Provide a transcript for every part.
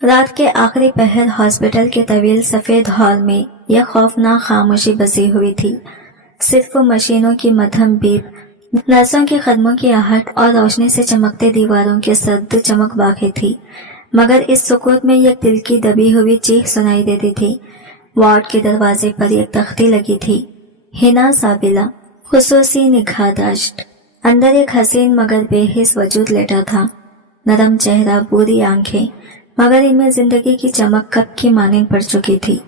رات کے آخری پہر ہاسپٹل کے طویل سفید ہال میں یہ خوفناک خاموشی بسی ہوئی تھی۔ صرف وہ مشینوں کی مدھم بیپ، نرسوں کے قدموں کی آہٹ اور روشنی سے چمکتے دیواروں کے سرد چمک باقی تھی، مگر اس سکوت میں ایک دل کی دبی ہوئی چیخ سنائی دیتی تھی۔ وارڈ کے دروازے پر ایک تختی لگی تھی، حنا سابلہ، خصوصی نگہداشت۔ اندر ایک حسین مگر بے حس وجود لیٹا تھا، نرم چہرہ، بوری آنکھیں، مگر ان میں زندگی کی چمک کب کی مانند پڑ چکی تھی۔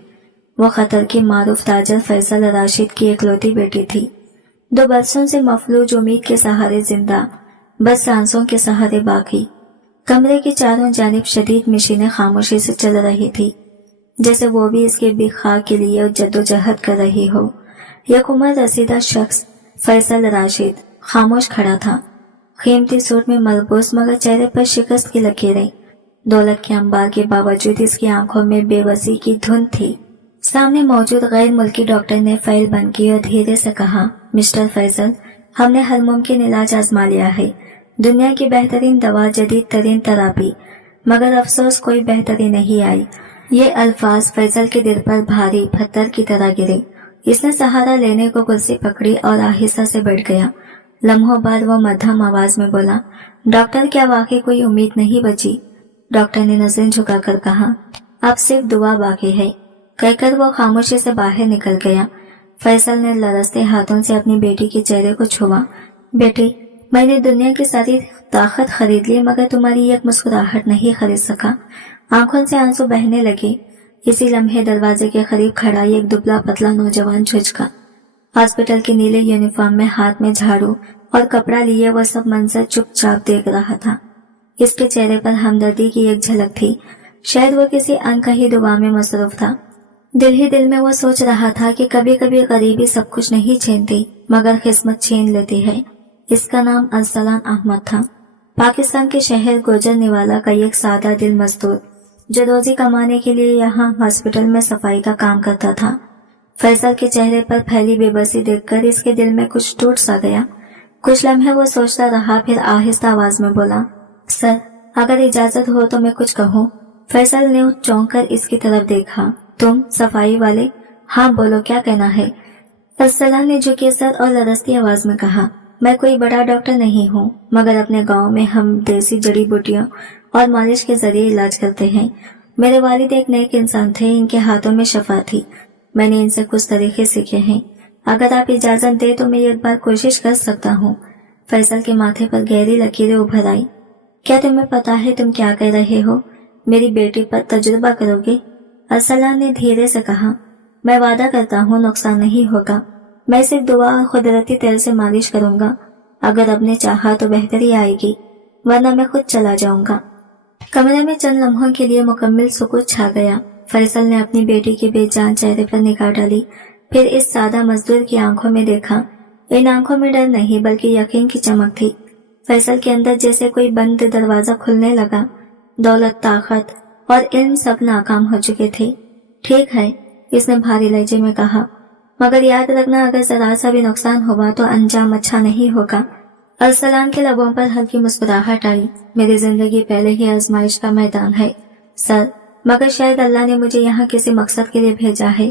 وہ قطر کی معروف تاجر فیصل راشد کی اکلوتی بیٹی تھی، 2 برسوں سے مفلوج، امید کے سہارے زندہ، بس سانسوں کے سہارے باقی۔ کمرے کی چاروں جانب شدید مشینیں خاموشی سے چل رہی تھی، جیسے وہ بھی اس کے بقا کے لیے جدوجہد کر رہی ہو۔ یک عمر رسیدہ شخص فیصل راشد خاموش کھڑا تھا، قیمتی سوٹ میں ملبوس، مگر چہرے پر شکست کی لکیریں۔ دولت کے انبار کے باوجود اس کی آنکھوں میں بے بسی کی دھند تھی۔ سامنے موجود غیر ملکی ڈاکٹر نے فائل بند کی اور دھیرے سے کہا، مسٹر فیصل، ہم نے ہر ممکن علاج آزما لیا ہے، دنیا کی بہترین دوا، جدید ترین تراپی، مگر افسوس کوئی بہتری نہیں آئی۔ یہ الفاظ فیصل کے دل پر بھاری پتھر کی طرح گرے۔ اس نے سہارا لینے کو کرسی پکڑی اور آہستہ سے بیٹھ گیا۔ لمحوں بعد وہ مدھم آواز میں بولا، ڈاکٹر، کیا واقعی کوئی امید نہیں بچی؟ ڈاکٹر نے نظریں جھکا کر کہا، اب صرف دعا باقی ہے، کہہ کر وہ خاموشی سے باہر نکل گیا۔ فیصل نے لرزتے ہاتھوں سے اپنی بیٹی کے چہرے کو چھوا۔ بیٹی، میں نے دنیا کی ساری طاقت خرید لی، مگر تمہاری ایک مسکراہٹ نہیں خرید سکا۔ آنکھوں سے آنسو بہنے لگے۔ اسی لمحے دروازے کے قریب کھڑا ایک دبلا پتلا نوجوان جھجکا۔ ہاسپٹل کے نیلے یونیفارم میں، ہاتھ میں جھاڑو اور کپڑا لیے، وہ سب منظر چپ چاپ دیکھ رہا تھا۔ اس کے چہرے پر ہمدردی کی ایک جھلک تھی، شاید وہ کسی انکہی دعا میں مصروف تھا۔ دل ہی دل میں وہ سوچ رہا تھا کہ کبھی کبھی غریبی سب کچھ نہیں چھینتی، مگر قسمت چھین لیتی ہے۔ اس کا نام ارسلان احمد تھا، پاکستان کے شہر گوجرانوالہ کا ایک سادہ دل مزدور، جو روزی کمانے کے لیے یہاں ہاسپٹل میں صفائی کا کام کرتا تھا۔ فیصل کے چہرے پر پھیلی بے بسی دیکھ کر اس کے دل میں کچھ ٹوٹ سا گیا۔ کچھ لمحے وہ سوچتا رہا، پھر آہستہ آواز میں بولا، سر، اگر اجازت ہو تو میں کچھ کہوں؟ فیصل نے چونک کر اس کی طرف دیکھا۔ تم صفائی والے؟ ہاں، بولو، کیا کہنا ہے؟ ارسلان نے جھکے سر اور لرزتی آواز میں کہا، میں کوئی بڑا ڈاکٹر نہیں ہوں، مگر اپنے گاؤں میں ہم دیسی جڑی بوٹیوں اور مالش کے ذریعے علاج کرتے ہیں۔ میرے والد ایک نیک انسان تھے، ان کے ہاتھوں میں شفا تھی، میں نے ان سے کچھ طریقے سیکھے ہیں۔ اگر آپ اجازت دیں تو میں ایک بار کوشش کر سکتا ہوں۔ فیصل کے ماتھے پر گہری لکیریں ابھر آئی۔ کیا تمہیں پتا ہے تم کیا کہہ رہے ہو؟ میری بیٹی پر تجربہ کرو گے؟ ارسلان نے دھیرے سے کہا، میں وعدہ کرتا ہوں نقصان نہیں ہوگا، میں صرف دعا اور قدرتی تیل سے مالش کروں گا۔ اگر اب نے چاہا تو بہتری آئے گی، ورنہ میں خود چلا جاؤں گا۔ کمرے میں چند لمحوں کے لیے مکمل سکوت چھا گیا۔ فیصل نے اپنی بیٹی کے بے جان چہرے پر نگاہ ڈالی، پھر اس سادہ مزدور کی آنکھوں میں دیکھا۔ ان آنکھوں میں ڈر نہیں بلکہ یقین کی چمک تھی۔ فیصل کے اندر جیسے کوئی بند دروازہ کھلنے لگا۔ دولت، طاقت اور علم سب ناکام ہو چکے تھے۔ ٹھیک ہے، اس نے بھاری لہجے میں کہا، مگر یاد رکھنا اگر ذرا سا بھی نقصان ہوا تو انجام اچھا نہیں ہوگا۔ ارسلان کے لبوں پر ہلکی مسکراہٹ آئی۔ میری زندگی پہلے ہی آزمائش کا میدان ہے سر، مگر شاید اللہ نے مجھے یہاں کسی مقصد کے لیے بھیجا ہے۔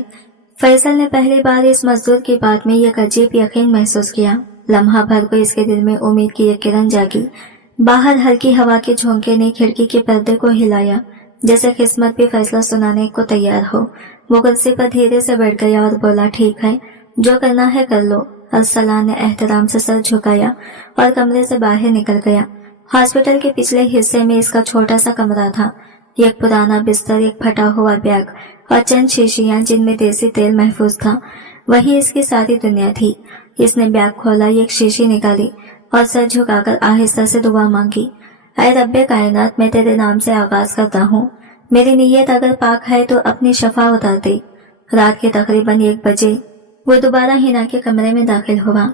فیصل نے پہلی بار اس مزدور کی بات میں ایک عجیب یقین محسوس کیا۔ لمحہ بھر کو اس کے دل میں امید کی ایک کرن جاگی۔ باہر ہلکی ہوا کے جھونکے نے کھڑکی کے پردے کو ہلایا، جیسے قسمت بھی فیصلہ سنانے کو تیار ہو۔ وہ کرسی پر دھیرے سے بیٹھ گیا اور بولا، ٹھیک ہے، جو کرنا ہے کر لو۔ ارسلان نے احترام سے سر جھکایا اور کمرے سے باہر نکل گیا۔ ہاسپٹل کے پچھلے حصے میں اس کا چھوٹا سا کمرہ تھا، ایک پرانا بستر، ایک پھٹا ہوا بیگ اور چند شیشیاں جن میں دیسی تیل محفوظ تھا، وہی اس کی ساری دنیا تھی۔ اس نے بیگ کھولا، ایک شیشی نکالی اور سر جھکا کر آہستہ سے دعا مانگی، اے رب کائنات، میں تیرے نام سے آغاز کرتا ہوں، میری نیت اگر پاک ہے تو اپنی شفا اتار دے۔ رات کے تقریباً 1 بجے وہ دوبارہ حنا کے کمرے میں داخل ہوا۔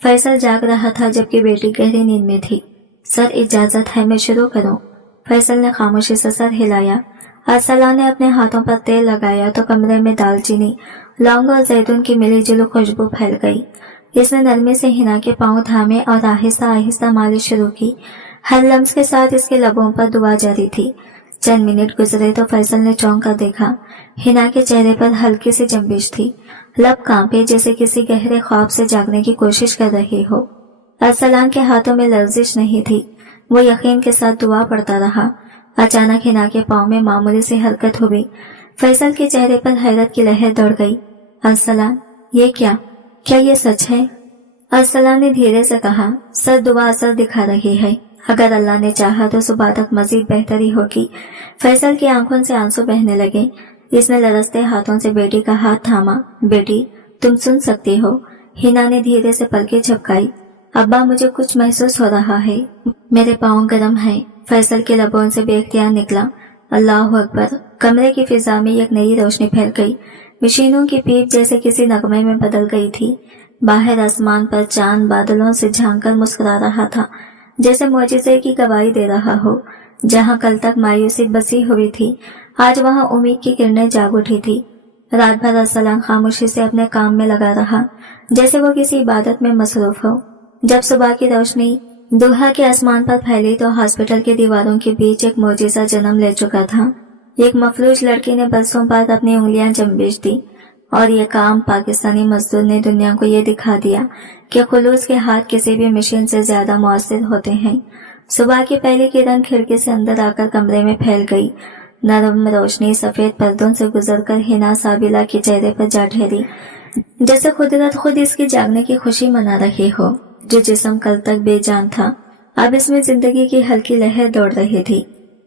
فیصل جاگ رہا تھا جبکہ بیٹی گہری نیند میں تھی۔ سر، اجازت ہے میں شروع کروں؟ فیصل نے خاموشی سے سر ہلایا۔ ارسلان نے اپنے ہاتھوں پر تیل لگایا تو کمرے میں دال چینی، لونگ اور زیتون کی ملی جلی خوشبو پھیل گئی۔ اس نے نرمی سے حنا کے پاؤں تھامے اور آہستہ آہستہ مالش شروع کی۔ ہر لمس کے ساتھ اس کے لبوں پر دعا جاری تھی۔ चंद मिनट गुजरे तो फैसल ने चौंक कर देखा। हिना के चेहरे पर हल्की सी जंबिश थी, लब कांपे जैसे किसी गहरे ख्वाब से जागने की कोशिश कर रही हो। अरसलान के हाथों में लर्जिश नहीं थी, वो यकीन के साथ दुआ पढ़ता रहा। अचानक हिना के पाँव में मामूली सी हरकत हुई। फैसल के चेहरे पर हैरत की लहर दौड़ गई। अरसलान, ये क्या ये सच है? अरसलान ने धीरे से कहा, सर दुआ असर दिखा रही है। अगर अल्लाह ने चाहा तो सुबह तक मजीद बेहतरी होगी। फैसल की आंखों से आंसू बहने लगे। इसने लरसते हाथों से बेटी का हाथ थामा। बेटी, तुम सुन सकती हो? हिना ने धीरे से पलकें झपकाई। अब्बा, मुझे कुछ महसूस हो रहा है, मेरे पाँव गर्म हैं। फैसल के लबों से बेख्तियार निकला, अल्लाह अकबर। कमरे की फिजा में एक नई रोशनी फैल गई। मशीनों की पीप जैसे किसी नगमे में बदल गई थी। बाहर आसमान पर चांद बादलों से झांककर मुस्कुरा रहा था, जैसे मौजिज़े की गवाही दे रहा हो। जहां कल तक मायूसी बसी हुई थी, आज वहां उम्मीद की किरणें जाग उठी थी। रात भर अरसलान खामोशी से अपने काम में लगा रहा, जैसे वो किसी इबादत में मसरूफ हो। जब सुबह की रोशनी दुल्हा के आसमान पर फैली तो हॉस्पिटल की दीवारों के बीच एक मौजिज़ा जन्म ले चुका था। एक मफलूज लड़की ने बरसों बाद अपनी उंगलियां जंबीश दी, और ये काम पाकिस्तानी मजदूर ने दुनिया को ये दिखा दिया कि खुलूस के हाथ किसी भी मशीन से ज्यादा मौसर होते हैं। सुबह की पहली किरण खिड़की से अंदर आकर कमरे में फैल गई। नरम रोशनी सफेद पर्दों से गुजरकर हिना साबिला के चेहरे पर जा ठहरी, जैसे कुदरत खुद इसकी जागने की खुशी मना रही हो। जो जिस्म कल तक बेजान था, अब इसमें जिंदगी की हल्की लहर दौड़ रही थी।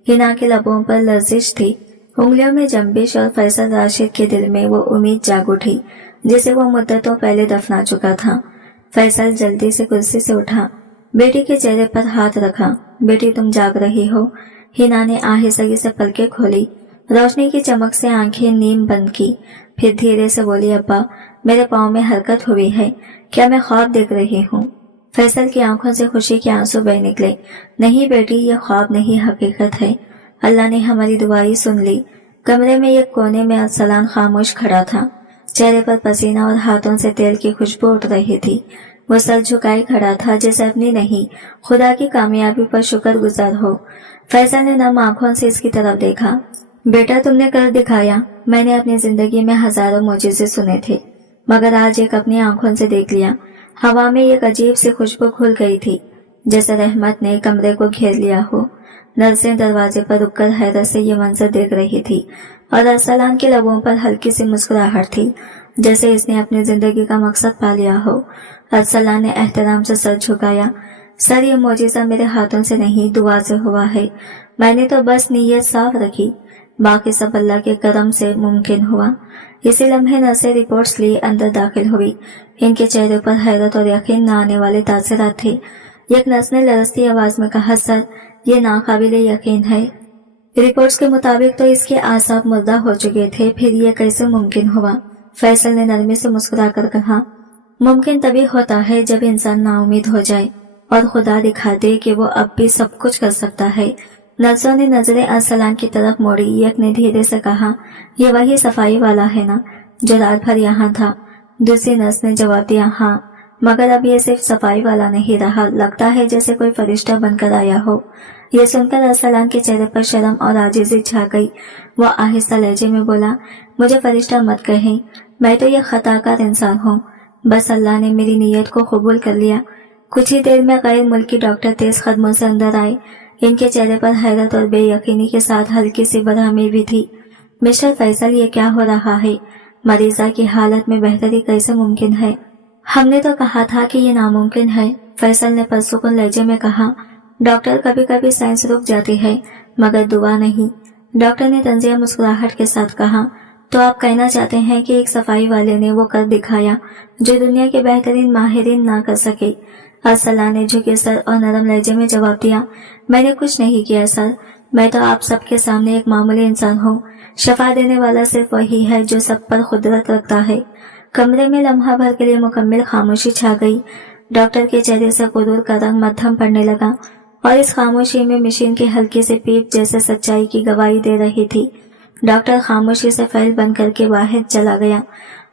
हिना के लबों पर लर्जिश थी, उंगलियों में जंबिश, और फैसल राशिद के दिल में वो उम्मीद जाग उठी जिसे वो मुद्दतों पहले दफना चुका था। फैसल जल्दी से कुर्सी से उठा, बेटी के चेहरे पर हाथ रखा। बेटी, तुम जाग रही हो? हिना ने आहिस्ते से पलकें खोली, रोशनी की चमक से आंखें नीम बंद की, फिर धीरे से बोली, अब्बा, मेरे पाँव में हरकत हुई है, क्या मैं ख्वाब देख रही हूँ? फैसल की आंखों से खुशी के आंसू बह निकले। नहीं बेटी, ये ख्वाब नहीं, हकीकत है। अल्लाह ने हमारी दुआई सुन ली। कमरे में एक कोने में अरसलान खामोश खड़ा था, चेहरे पर पसीना और हाथों से तेल की खुशबू उठ रही थी। वो सर झुकाए खड़ा था, जैसे अपनी नहीं खुदा की कामयाबी पर शुक्रगुजार हो। फैसल ने नम आंखों से इसकी तरफ देखा। बेटा, तुमने कर दिखाया। मैंने अपनी जिंदगी में हजारों मौजिज़े सुने थे, मगर आज एक अपनी आंखों से देख लिया। हवा में एक अजीब सी खुशबू घुल गई थी, जैसे रहमत ने कमरे को घेर लिया हो। नर्सें दरवाजे पर रुककर हैरत से ये मंजर देख रही थी, और अरसलान के लबों पर हल्की सी मुस्कुराहट थी, जैसे इसने अपनी जिंदगी का मकसद पा लिया हो। अरसलान ने एहतराम से सर झुकाया। सर, ये मौजिज़ा मेरे हाथों से नहीं, दुआ से हुआ है। मैंने तो बस नीयत साफ रखी, बाकी सब अल्लाह के करम से मुमकिन हुआ। इसी लम्हे नर्सें रिपोर्ट्स लिए अंदर दाखिल हुई। इनके चेहरे पर हैरत और यकीन न आने वाले तासरात थे। एक नर्स ने लरसती आवाज में कहा, सर, ये नाकाबिले यकीन है। रिपोर्ट्स के मुताबिक तो इसके आसाब मुर्दा हो चुके थे, फिर ये कैसे मुमकिन हुआ? फैसल ने नरमी से मुस्कुराकर कहा, मुमकिन तभी होता है जब इंसान नाउमीद हो जाए और खुदा दिखा दे कि वो अब भी सब कुछ कर सकता है। नर्सों ने नजरें अरसलान की तरफ मोड़ी। एक ने धीरे से कहा, ये वही सफाई वाला है ना, जो रात भर यहाँ था? दूसरी नर्स ने जवाब दिया, हाँ, मगर अब ये सिर्फ सफाई वाला नहीं रहा, लगता है जैसे कोई फरिश्ता बनकर आया हो। ये सुनकर अरसलान के चेहरे पर शर्म और आजिज़ी छा गई। वो आहिस्ता लहजे में बोला, मुझे फरिश्ता मत कहें, मैं तो ये खताकार इंसान हूँ। बस अल्लाह ने मेरी नीयत को कबूल कर लिया। कुछ ही देर में गैर मुल्की डॉक्टर तेज कदमों से अंदर आए। इनके चेहरे पर हैरत और बेयकीनी के साथ हल्की सी बदहमी भी थी। मिस्टर फैसल, ये क्या हो रहा है? मरीजा की हालत में बेहतरी कैसे मुमकिन है? हमने तो कहा था कि ये नामुमकिन है, फैसल ने पुरसुकून लहजे में कहा। डॉक्टर, कभी कभी साइंस रुक जाती है, मगर दुआ नहीं। डॉक्टर ने तंजिया मुस्कुराहट के साथ कहा, तो आप कहना चाहते हैं कि एक सफाई वाले ने वो कर दिखाया जो दुनिया के बेहतरीन माहिरीन ना कर सके? अरसलान ने झुके सर और नरम लहजे में जवाब दिया, मैंने कुछ नहीं किया सर, मैं तो आप सबके सामने एक मामूली इंसान हूँ। शफा देने वाला सिर्फ वही है जो सब पर कुदरत रखता है। कमरे में लम्हा भर के लिए मुकम्मल खामोशी छा गई। डॉक्टर के चेहरे से गुरूर का रंग मध्यम पड़ने लगा, और इस खामोशी में मशीन की हल्की से पीप जैसे सच्चाई की गवाही दे रही थी। डॉक्टर खामोशी से फैल बन करके बाहर चला गया।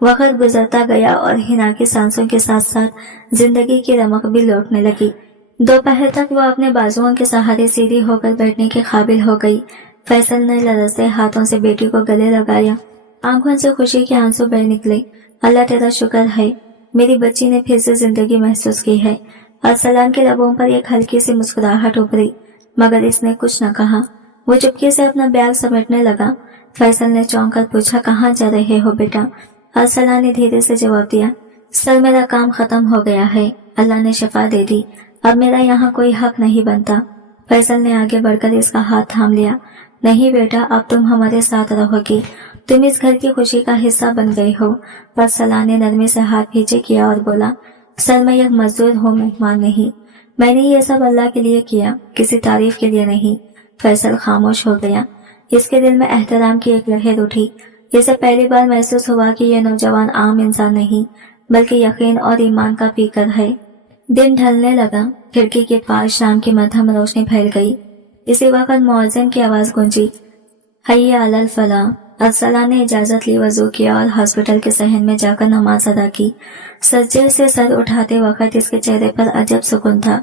वक्त गुजरता गया और हिना की सांसों के साथ साथ जिंदगी की रमक भी लौटने लगी। दोपहर तक वो अपने बाजुओं के सहारे सीधी होकर बैठने के काबिल हो गई। फैसल ने लरजते हाथों से बेटी को गले लगाया। आंखों से खुशी के आंसू बह निकले। अल्लाह तेरा शुक्र है, मेरी बच्ची ने फिर से जिंदगी महसूस की है। अरसलान के लबों पर एक हल्की सी मुस्कुराहट उभरी, मगर इसने कुछ न कहा। वो चुपके से अपना बैग समेटने लगा। फैसल ने चौंक कर पूछा, कहाँ जा रहे हो बेटा? अरसलान ने धीरे से जवाब दिया, सर मेरा काम खत्म हो गया है, अल्लाह ने शफा दे दी, अब मेरा यहाँ कोई हक नहीं बनता। फैसल ने आगे बढ़कर इसका हाथ थाम लिया। नहीं बेटा, अब तुम हमारे साथ रहोगी, तुम इस घर की खुशी का हिस्सा बन गई हो। अरसलान ने नरमी से हाथ पीछे किया और बोला, सर मैं एक मजदूर हूँ, मेहमान नहीं। मैंने ये सब अल्लाह के लिए किया, किसी तारीफ के लिए नहीं। फैसल खामोश हो गया। इसके दिल में एहतराम की एक लहर उठी। इसे पहली बार महसूस हुआ कि यह नौजवान आम इंसान नहीं, बल्कि यकीन और ईमान का पीकर है। दिन ढलने लगा। खिड़की के पास शाम की मध्यम रोशनी फैल गई। इसी वक्त मुअज्जिन की आवाज गूंजी, हय्या अलल फलाह। अरसलान ने इजाजत ली, वजू किया और हॉस्पिटल के सहन में जाकर नमाज अदा की। सज्जे से सर उठाते वक्त इसके चेहरे पर अजब सुकून था।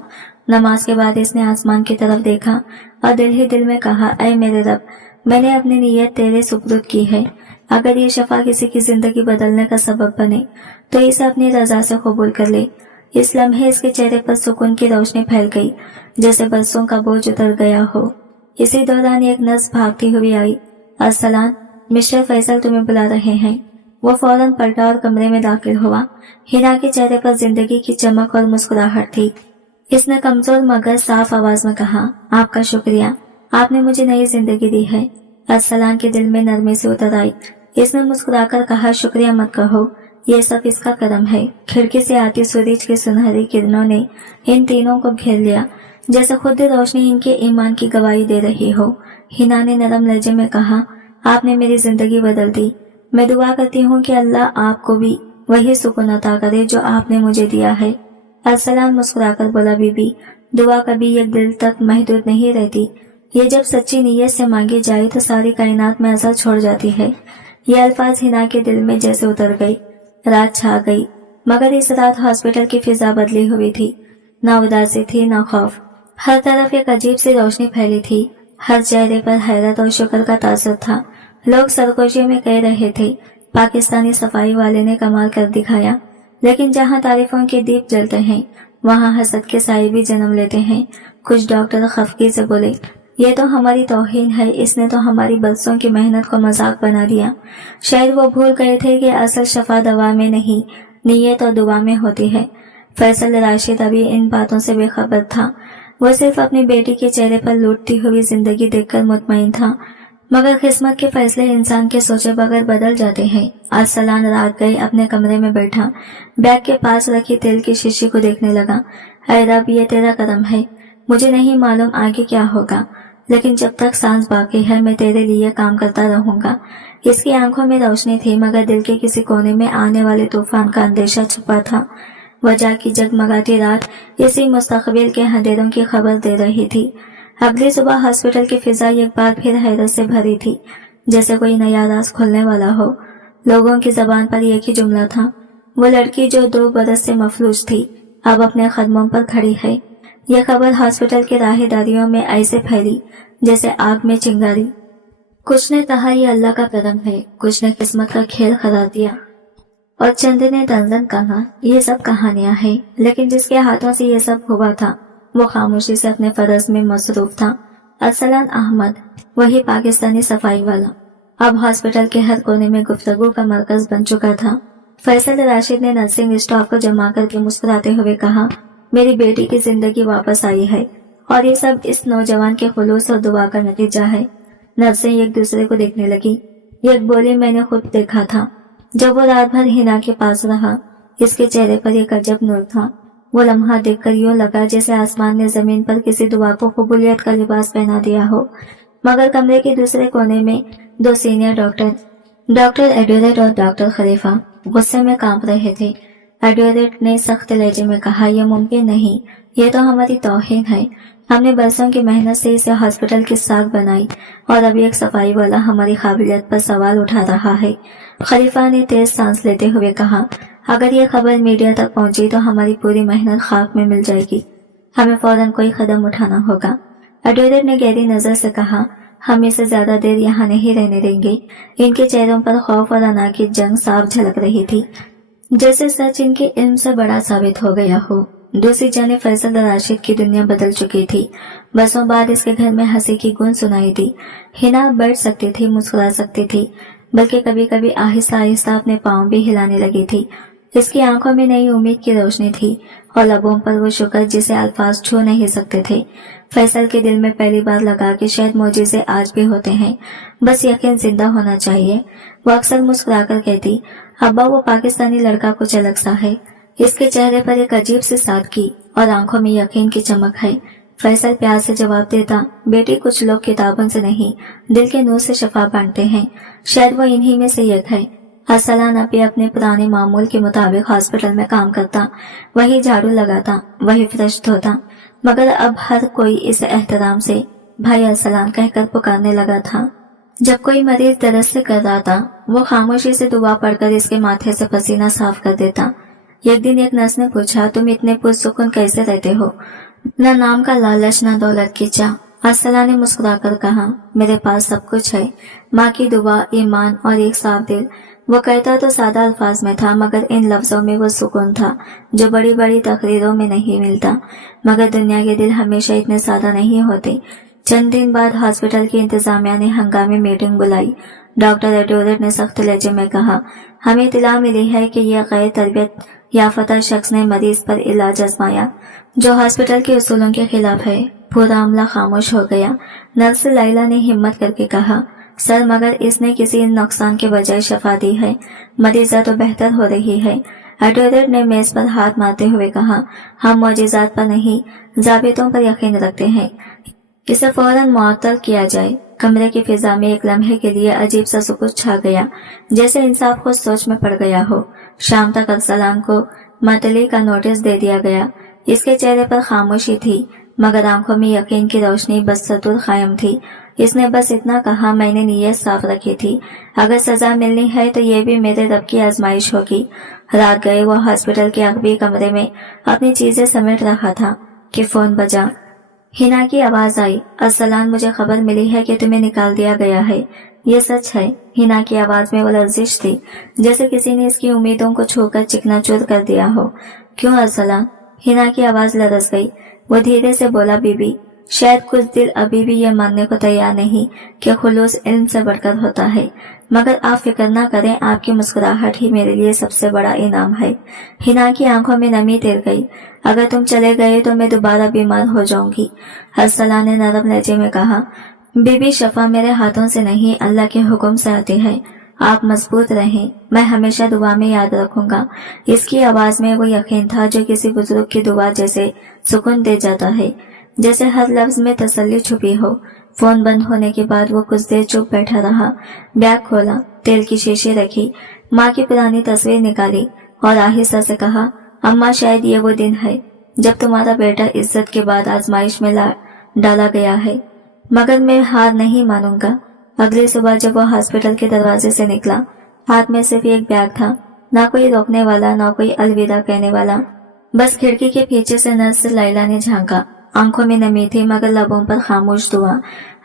नमाज के बाद इसने आसमान की तरफ देखा और दिल ही दिल में कहा, ऐ मेरे रब, मैंने अपनी नीयत तेरे सुपुर्द की है। अगर ये शफा किसी की जिंदगी बदलने का सबब बने तो इसे अपनी रजा से कबूल कर ले। इस लम्हे इसके चेहरे पर सुकून की रोशनी फैल गई, जैसे बरसों का बोझ उतर गया हो। इसी दौरान एक नर्स भागती हुई आई। अरसलान, मिस्टर फैसल तुम्हें बुला रहे हैं। वो फौरन पलटा और कमरे में दाखिल हुआ। हिना के चेहरे पर जिंदगी की चमक और मुस्कुराहट थी। इसने कमजोर मगर साफ आवाज में कहा, आपका शुक्रिया, आपने मुझे नई जिंदगी दी है। अरसलान के दिल में नरमी से उतर आई। इसने मुस्कुराकर कहा, शुक्रिया मत कहो, ये सब इसका करम है। खिड़की से आती सूरज की सुनहरी किरणों ने इन तीनों को घेर लिया, जैसे खुद रोशनी इनके ईमान की गवाही दे रही हो। हिना ने नरम लहजे में कहा, आपने मेरी जिंदगी बदल दी। मैं दुआ करती हूँ कि अल्लाह आपको भी वही सुकून अता करे जो आपने मुझे दिया है। अरसलान मुस्कुराकर बोला, बीबी, दुआ कभी एक दिल तक महदूद नहीं रहती। ये जब सच्ची नीयत से मांगी जाए तो सारी कायनात में असर छोड़ जाती है। ये अल्फाज हिना के दिल में जैसे उतर गई। रात छा गई, मगर इस रात हॉस्पिटल की फिजा बदली हुई थी। ना उदासी थी, ना खौफ। हर तरफ एक अजीब सी रोशनी फैली थी। हर चेहरे पर हैरत और शुक्र का तासुर था। लोग सरगोशी में कह रहे थे, पाकिस्तानी सफाई वाले ने कमाल कर दिखाया। लेकिन जहाँ तारीफों के दीप जलते हैं, वहाँ हसद के साए भी जन्म लेते हैं। कुछ डॉक्टर खफगी से बोले, ये तो हमारी तौहीन है, इसने तो हमारी बरसों की मेहनत को मजाक बना दिया। शायद वो भूल गए थे कि असल शफा दवा में नहीं, नीयत और दुआ में होती है। फैसल राशिद अभी इन बातों से बेखबर था। वो सिर्फ अपनी बेटी के चेहरे पर लूटती हुई जिंदगी देखकर मुतमईन था। मगर किस्मत के फैसले इंसान के सोचे बगैर बदल जाते हैं। अरसलान रात गए अपने कमरे में बैठा, बैग के पास रखी तेल की शीशी को देखने लगा। ऐ रब, ये तेरा करम है। मुझे नहीं मालूम आगे क्या होगा, लेकिन जब तक सांस बाकी है मैं तेरे लिए काम करता रहूंगा। इसकी आंखों में रोशनी थी, मगर दिल के किसी कोने में आने वाले तूफान का अंदेशा छुपा था। वजह की जगमगाती रात इसी मुस्तकबिल के अंधेरों की खबर दे रही थी। अगली सुबह हॉस्पिटल की फिजा एक बार फिर हैरत से भरी थी, जैसे कोई नया राज खुलने वाला हो। लोगों की जबान पर एक ही जुमला था, वो लड़की जो 2 बरस से मफलूज थी अब अपने कदमों पर खड़ी है। यह खबर हॉस्पिटल के राहदारियों में ऐसे फैली जैसे आग में चिंगारी। कुछ ने कहा ये अल्लाह का करम है, कुछ ने किस्मत का खेल करार दिया, और चंद ने दर्जन कहा ये सब कहानियां हैं। लेकिन जिसके हाथों से ये सब हुआ था वो खामोशी से अपने फर्ज में मसरूफ था। अरसलान अहमद, वही पाकिस्तानी सफाई वाला, अब हॉस्पिटल के हर कोने में गुफ्तगू का मरकज बन चुका था। फैसल राशिद ने नर्सिंग स्टाफ को जमा करके मुस्कुराते हुए कहा, मेरी बेटी की जिंदगी वापस आई है और ये सब इस नौजवान के खुलूस और दुआ का नतीजा है। नर्सें एक दूसरे को देखने लगी। एक बोली, मैंने खुद देखा था जब वो रात भर हिना के पास रहा। इसके चेहरे पर एक अजब नूर था। वो लम्हा देखकर यूं लगा जैसे आसमान ने जमीन पर किसी दुआ को कबूलियत का लिबास पहना दिया हो। मगर कमरे के दूसरे कोने में 2 सीनियर डॉक्टर एडवेरेट और डॉक्टर खलीफा गुस्से में कांप रहे थे। एडवेरेट ने सख्त लहजे में कहा, यह मुमकिन नहीं, ये तो हमारी तौहीन है। हमने बरसों की मेहनत से इसे हॉस्पिटल की साख बनाई और अभी एक सफाई वाला हमारी काबिलियत पर सवाल उठा रहा है। खलीफा ने तेज सांस लेते हुए कहा, अगर ये खबर मीडिया तक पहुंची तो हमारी पूरी मेहनत खाक में मिल जाएगी। हमें फौरन कोई कदम उठाना होगा। एडवेरेट ने गहरी नजर से कहा, हम इसे ज्यादा देर यहाँ नहीं रहने देंगे। इनके चेहरों पर खौफ और अना की जंग साफ झलक रही थी, जैसे सच इनके इल्म से बड़ा साबित हो गया हो। दूसरी जाने फैसल और राशिद की दुनिया बदल चुकी थी। बरसों बाद इसके घर में हंसी की गूंज सुनाई दी। हिना बैठ सकती थी, मुस्कुरा सकती थी, बल्कि कभी कभी आहिस्ता आहिस्ता अपने पाँव भी हिलाने लगी थी। इसकी आंखों में नई उम्मीद की रोशनी थी और लबों पर वो शुक्र जिसे अल्फाज छू नहीं सकते थे। फैसल के दिल में पहली बार लगा कि शायद मौजिज़े आज भी होते हैं, बस यकीन जिंदा होना चाहिए। वो अक्सर मुस्कुराकर कहती, अब्बा वो पाकिस्तानी लड़का कुछ अलग सा है। इसके चेहरे पर एक अजीब सी सादगी और आंखों में यकीन की चमक है। फैसल प्यार से जवाब देता, बेटी कुछ लोग किताबों से नहीं दिल के नूर से शफा बांटते हैं, शायद वो इन्हीं में से एक है। अरसलान अभी अपने पुराने मामूल के मुताबिक हॉस्पिटल में काम करता, वही झाड़ू लगाता, वही फर्श धोता, मगर अब हर कोई इसे एहतराम से भाई अरसलान कहकर पुकारने लगा था। जब कोई मरीज दर्द से कर रहा था, वो खामोशी से दुआ पढ़कर इसके माथे से पसीना साफ कर देता। एक दिन एक नर्स ने पूछा, तुम इतने पुरसुकून कैसे रहते हो? न नाम का लालच, न दौलत की चाह। अरसलान ने मुस्कुराकर कहा, मेरे पास सब कुछ है, माँ की दुआ, ईमान और एक साफ दिल। वो कहता तो सादा अल्फाज में था, मगर इन लफ्जों में वो सुकून था जो बड़ी बड़ी तकरीरों में नहीं मिलता। मगर दुनिया के दिल हमेशा इतने सादा नहीं होते। चंद दिन बाद हॉस्पिटल की इंतजामिया ने हंगामी मीटिंग बुलाई। डॉक्टर एडवर्ड ने सख्त लहजे में कहा, हमें इत्तला मिली है कि यह गैर तरबियत याफ्ता शख्स ने मरीज पर इलाज आजमाया जो हॉस्पिटल के उसूलों के खिलाफ है। पूरा अमला खामोश हो गया। नर्स लैला ने हिम्मत करके कहा, सर मगर इसने किसी नुकसान के बजाय शफा दी है, मरीजा तो बेहतर हो रही है। एडवर्ड ने मेज पर हाथ मारते हुए कहा, हम मौजिज़ात पर नहीं जाबितों पर यकीन रखते हैं, इसे फौरन मुअत्तल किया जाए। कमरे की फिजा में एक लम्हे के लिए अजीब सा सुकूत छा गया, जैसे इंसाफ खुद सोच में पड़ गया हो। शाम तक अरसलान को मतली का नोटिस दे दिया गया। इसके चेहरे पर खामोशी थी, मगर आंखों में यकीन की रोशनी बदस्तूर कायम थी। इसने बस इतना कहा, मैंने नीयत साफ रखी थी, अगर सजा मिलनी है तो ये भी मेरे रब की आजमाइश होगी। रात गए वो हॉस्पिटल के अगबी कमरे में अपनी चीजें समेट रहा था कि फोन बजा। हिना की आवाज आई, अरसलान मुझे खबर मिली है कि तुम्हें निकाल दिया गया है। ये सच है। हिना की आवाज में वो लर्जिश थी, जैसे किसी ने इसकी उम्मीदों को छूकर चिकनाचूर कर दिया हो। क्यों अरसलान? हिना की आवाज लरस गई। वो धीरे से बोला, बीबी, शायद कुछ दिल अभी भी यह मानने को तैयार नहीं कि खुलूस इल्म से बढ़कर होता है, मगर आप फिक्र न करें, आपकी मुस्कुराहट ही मेरे लिए सबसे बड़ा इनाम है। हिना की आंखों में नमी तैर गई। अगर तुम चले गए तो मैं दोबारा बीमार हो जाऊंगी। अरसलान ने नरम लहजे में कहा, बीबी, शफा मेरे हाथों से नहीं अल्लाह के हुक्म से आती है। आप मजबूत रहें, मैं हमेशा दुआ में याद रखूंगा। इसकी आवाज में वो यकीन था जो किसी बुजुर्ग की दुआ जैसे सुकून दे जाता है, जैसे हर लफ्ज में तसल्ली छुपी हो। फोन बंद होने के बाद वो कुछ देर चुप बैठा रहा। बैग खोला, तेल की शीशी रखी, माँ की पुरानी तस्वीर निकाली और आहिस्ता से कहा, अम्मा, शायद ये वो दिन है जब तुम्हारा बेटा इज्जत के बाद आजमाइश में डाला गया है, मगर मैं हार नहीं मानूंगा। अगली सुबह जब वो हॉस्पिटल के दरवाजे से निकला, हाथ में सिर्फ एक बैग था, ना कोई रोकने वाला, ना कोई अलविदा कहने वाला। बस खिड़की के पीछे से नर्स लैला ने झांका। आंखों में नमी थी, मगर लबों पर खामोश दुआ।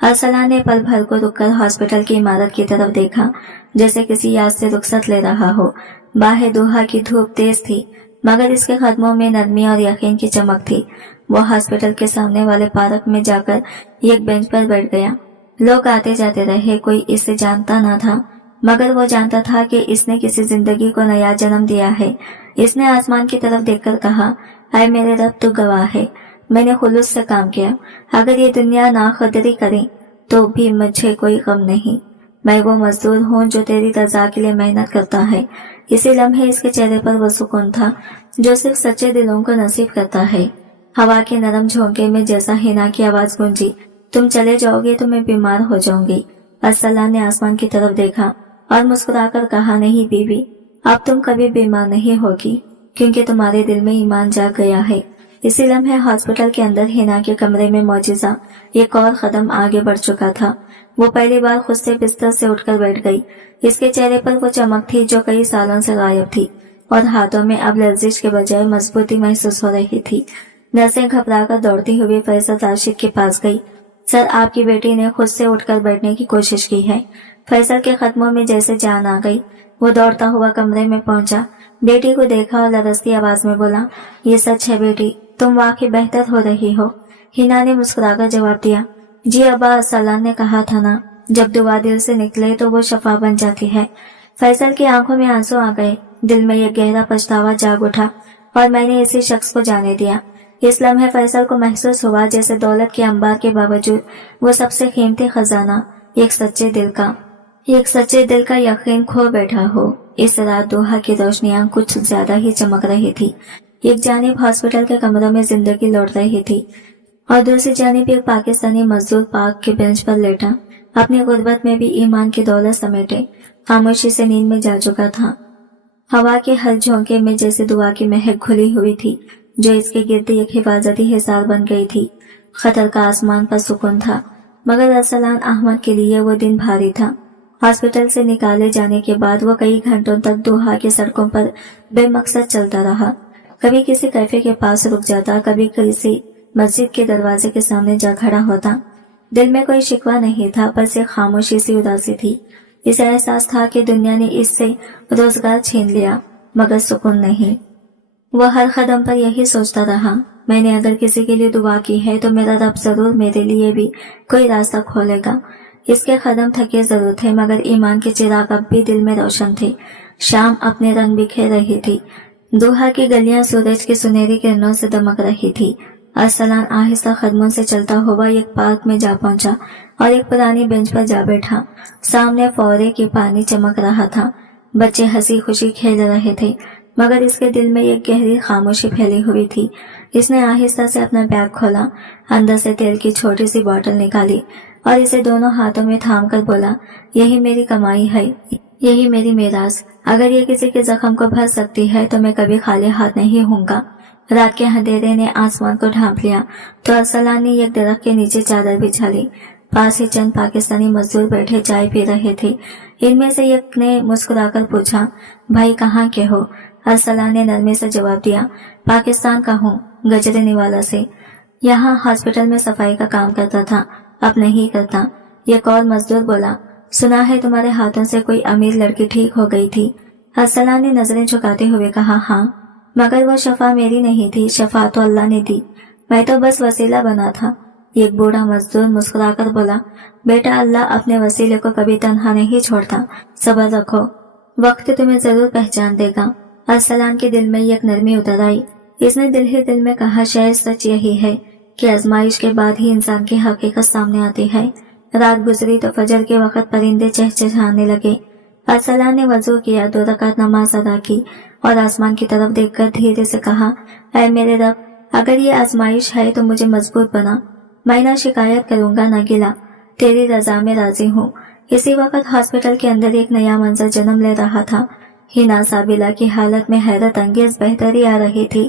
अरसलान ने पल भर को रुककर हॉस्पिटल की इमारत की तरफ देखा, जैसे किसी याद से रुखसत ले रहा हो। बाहर दोहा की धूप तेज थी, मगर इसके कदमों में नरमी और यकीन की चमक थी। वो हॉस्पिटल के सामने वाले पार्क में जाकर एक बेंच पर बैठ गया। लोग आते जाते रहे, कोई इसे जानता न था, मगर वो जानता था कि इसने किसी जिंदगी को नया जन्म दिया है। इसने आसमान की तरफ देखकर कहा, ऐ मेरे रब, तू गवाह है, मैंने खुलूस से काम किया। अगर ये दुनिया नाखदरी करे तो भी मुझे कोई गम नहीं। मैं वो मजदूर हूँ जो तेरी रजा के लिए मेहनत करता है। इसी लम्हे इसके चेहरे पर वो सुकून था जो सिर्फ सच्चे दिलों को नसीब करता है। हवा के नरम झोंके में जैसा हिना की आवाज गूंजी, तुम चले जाओगे तो मैं बीमार हो जाऊंगी। अरसलान ने आसमान की तरफ देखा और मुस्कुराकर कहा, नहीं बीबी, अब तुम कभी बीमार नहीं होगी, क्योंकि तुम्हारे दिल में ईमान जाग गया है। इसी लम्हे हॉस्पिटल के अंदर हिना के कमरे में मौजिज़ा एक और कदम आगे बढ़ चुका था। वो पहली बार खुद से बिस्तर से उठकर बैठ गई। इसके चेहरे पर वो चमक थी जो कई सालों से गायब थी, और हाथों में अब लर्जिश के बजाय मजबूती महसूस हो रही थी। नर्सें घबराकर दौड़ती हुई फैसल राशिद के पास गई। सर, आपकी बेटी ने खुद से उठकर बैठने की कोशिश की है। फैसल के कदमों में जैसे जान आ गई। वो दौड़ता हुआ कमरे में पहुंचा, बेटी को देखा और लरसती आवाज में बोला, ये सच है बेटी, तुम वाकई बेहतर हो रही हो। हिना ने मुस्कुराकर जवाब दिया, जी अब्बा, अरसलान ने कहा था ना, जब दुआ दिल से निकले तो वो शफा बन जाती है। फैसल की आंखों में आंसू आ गए। दिल में एक गहरा पछतावा जाग उठा और मैंने इसी शख्स को जाने दिया। इस लम्हे फैसल को महसूस हुआ जैसे दौलत के अंबार के बावजूद वो सबसे कीमती खजाना एक सच्चे दिल का यकीन खो बैठा हो। इस रात दोहा की रोशनियां कुछ ज्यादा ही चमक रही थी। एक जानिब हॉस्पिटल के कमरों में जिंदगी लौट रही थी और दूसरी जानिब एक पाकिस्तानी मजदूर पार्क के बेंच पर लेटा अपनी गुर्बत में भी ईमान की दौलत समेटे खामोशी से नींद में जा चुका था। हवा के हर झोंके में जैसे दुआ की महक घुली हुई थी जो इसके गिर्द एक हिफाजती हिसार बन गई थी। खतर का आसमान पर सुकून था, मगर अरसलान अहमद के लिए वो दिन भारी था। हॉस्पिटल से निकाले जाने के बाद वो कई घंटों तक दोहा की सड़कों पर बेमकसद चलता रहा। कभी किसी कैफे के पास रुक जाता, कभी किसी मस्जिद के दरवाजे के सामने जा खड़ा होता। दिल में कोई शिकवा नहीं था, पर से खामोशी सी उदासी थी। इसे एहसास था कि दुनिया ने इससे रोजगार छीन लिया, मगर सुकून नहीं। वह हर कदम पर यही सोचता रहा, मैंने अगर किसी के लिए दुआ की है तो मेरा रब जरूर मेरे लिए भी कोई रास्ता खोलेगा। इसके कदम थके जरूर थे, मगर ईमान के चिराग अब भी दिल में रोशन थे। शाम अपने रंग बिखेर रही थी। दोहा की गलियां सूरज की सुनहरी किरणों से दमक रही थी। अरसलान आहिस्ता कदमों से चलता हुआ एक पार्क में जा पहुंचा और एक पुरानी बेंच पर जा बैठा। सामने फौरे की पानी चमक रहा था। बच्चे हंसी खुशी खेल रहे थे, मगर इसके दिल में एक गहरी खामोशी फैली हुई थी। इसने आहिस्ता से अपना बैग खोला, अंदर से तेल की छोटी सी बोतल निकाली और इसे दोनों हाथों में थाम कर बोला, यही मेरी कमाई है, यही मेरी मेरास। अगर ये किसी के जख्म को भर सकती है तो मैं कभी खाली हाथ नहीं होऊंगा। रात के अंधेरे ने आसमान को ढांप लिया तो अरसलान ने एक दरख्त के नीचे चादर बिछा ली। पास ही चंद पाकिस्तानी मजदूर बैठे चाय पी रहे थे। इनमें से एक ने मुस्कुराकर पूछा, भाई कहाँ के हो? अरसलान ने नरमी से जवाब दिया, पाकिस्तान का हूँ, गजरे निवाला से। यहाँ हॉस्पिटल में सफाई का काम करता था, अब नहीं करता। एक और मजदूर बोला, सुना है तुम्हारे हाथों से कोई अमीर लड़की ठीक हो गई थी। अरसलान ने नजरें झुकाते हुए कहा, हाँ, मगर वो शफा मेरी नहीं थी, शफा तो अल्लाह ने दी, मैं तो बस वसीला बना था। एक बूढ़ा मजदूर मुस्कुराकर बोला, बेटा, अल्लाह अपने वसीले को कभी तन्हा नहीं छोड़ता, सब्र रखो, वक्त तुम्हें जरूर पहचान देगा। अरसलान के दिल में एक नरमी उतर आई। इसने दिल ही दिल में कहा, शायद सच यही है कि आजमाइश के बाद ही इंसान की हकीकत सामने आती है। रात गुजरी तो फजर के वक्त परिंदे चहचहाने लगे। अरसलान ने वजू किया, 2 रकात नमाज अदा की और आसमान की तरफ देखकर धीरे से कहा, ऐ मेरे रब, अगर ये आजमाइश है तो मुझे मजबूत बना, मैं ना शिकायत करूंगा ना गिला, तेरी रजा में राजी हूँ। इसी वक्त हॉस्पिटल के अंदर एक नया मंजर जन्म ले रहा था। हिना साबिला की हालत में हैरत अंगेज बेहतरी आ रही थी।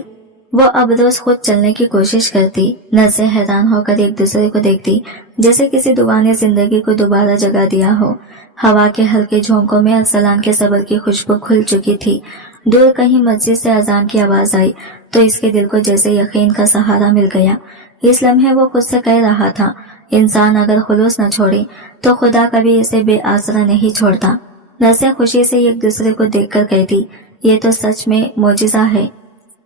वो अब रोज खुद चलने की कोशिश करती, नजरें हैरान होकर एक दूसरे को देखती, जैसे किसी दुआ ने जिंदगी को दोबारा जगा दिया हो। हवा के हल्के झोंकों में अरसलान के सब्र की खुशबू खुल चुकी थी। दूर कहीं मस्जिद से अजान की आवाज आई तो इसके दिल को जैसे यकीन का सहारा मिल गया। इस लम्हे वो खुद से कह रहा था, इंसान अगर खुलूस न छोड़े तो खुदा कभी इसे बेआसरा नहीं छोड़ता। नसें खुशी से एक दूसरे को देखकर कहती, ये तो सच में मोजिजा है।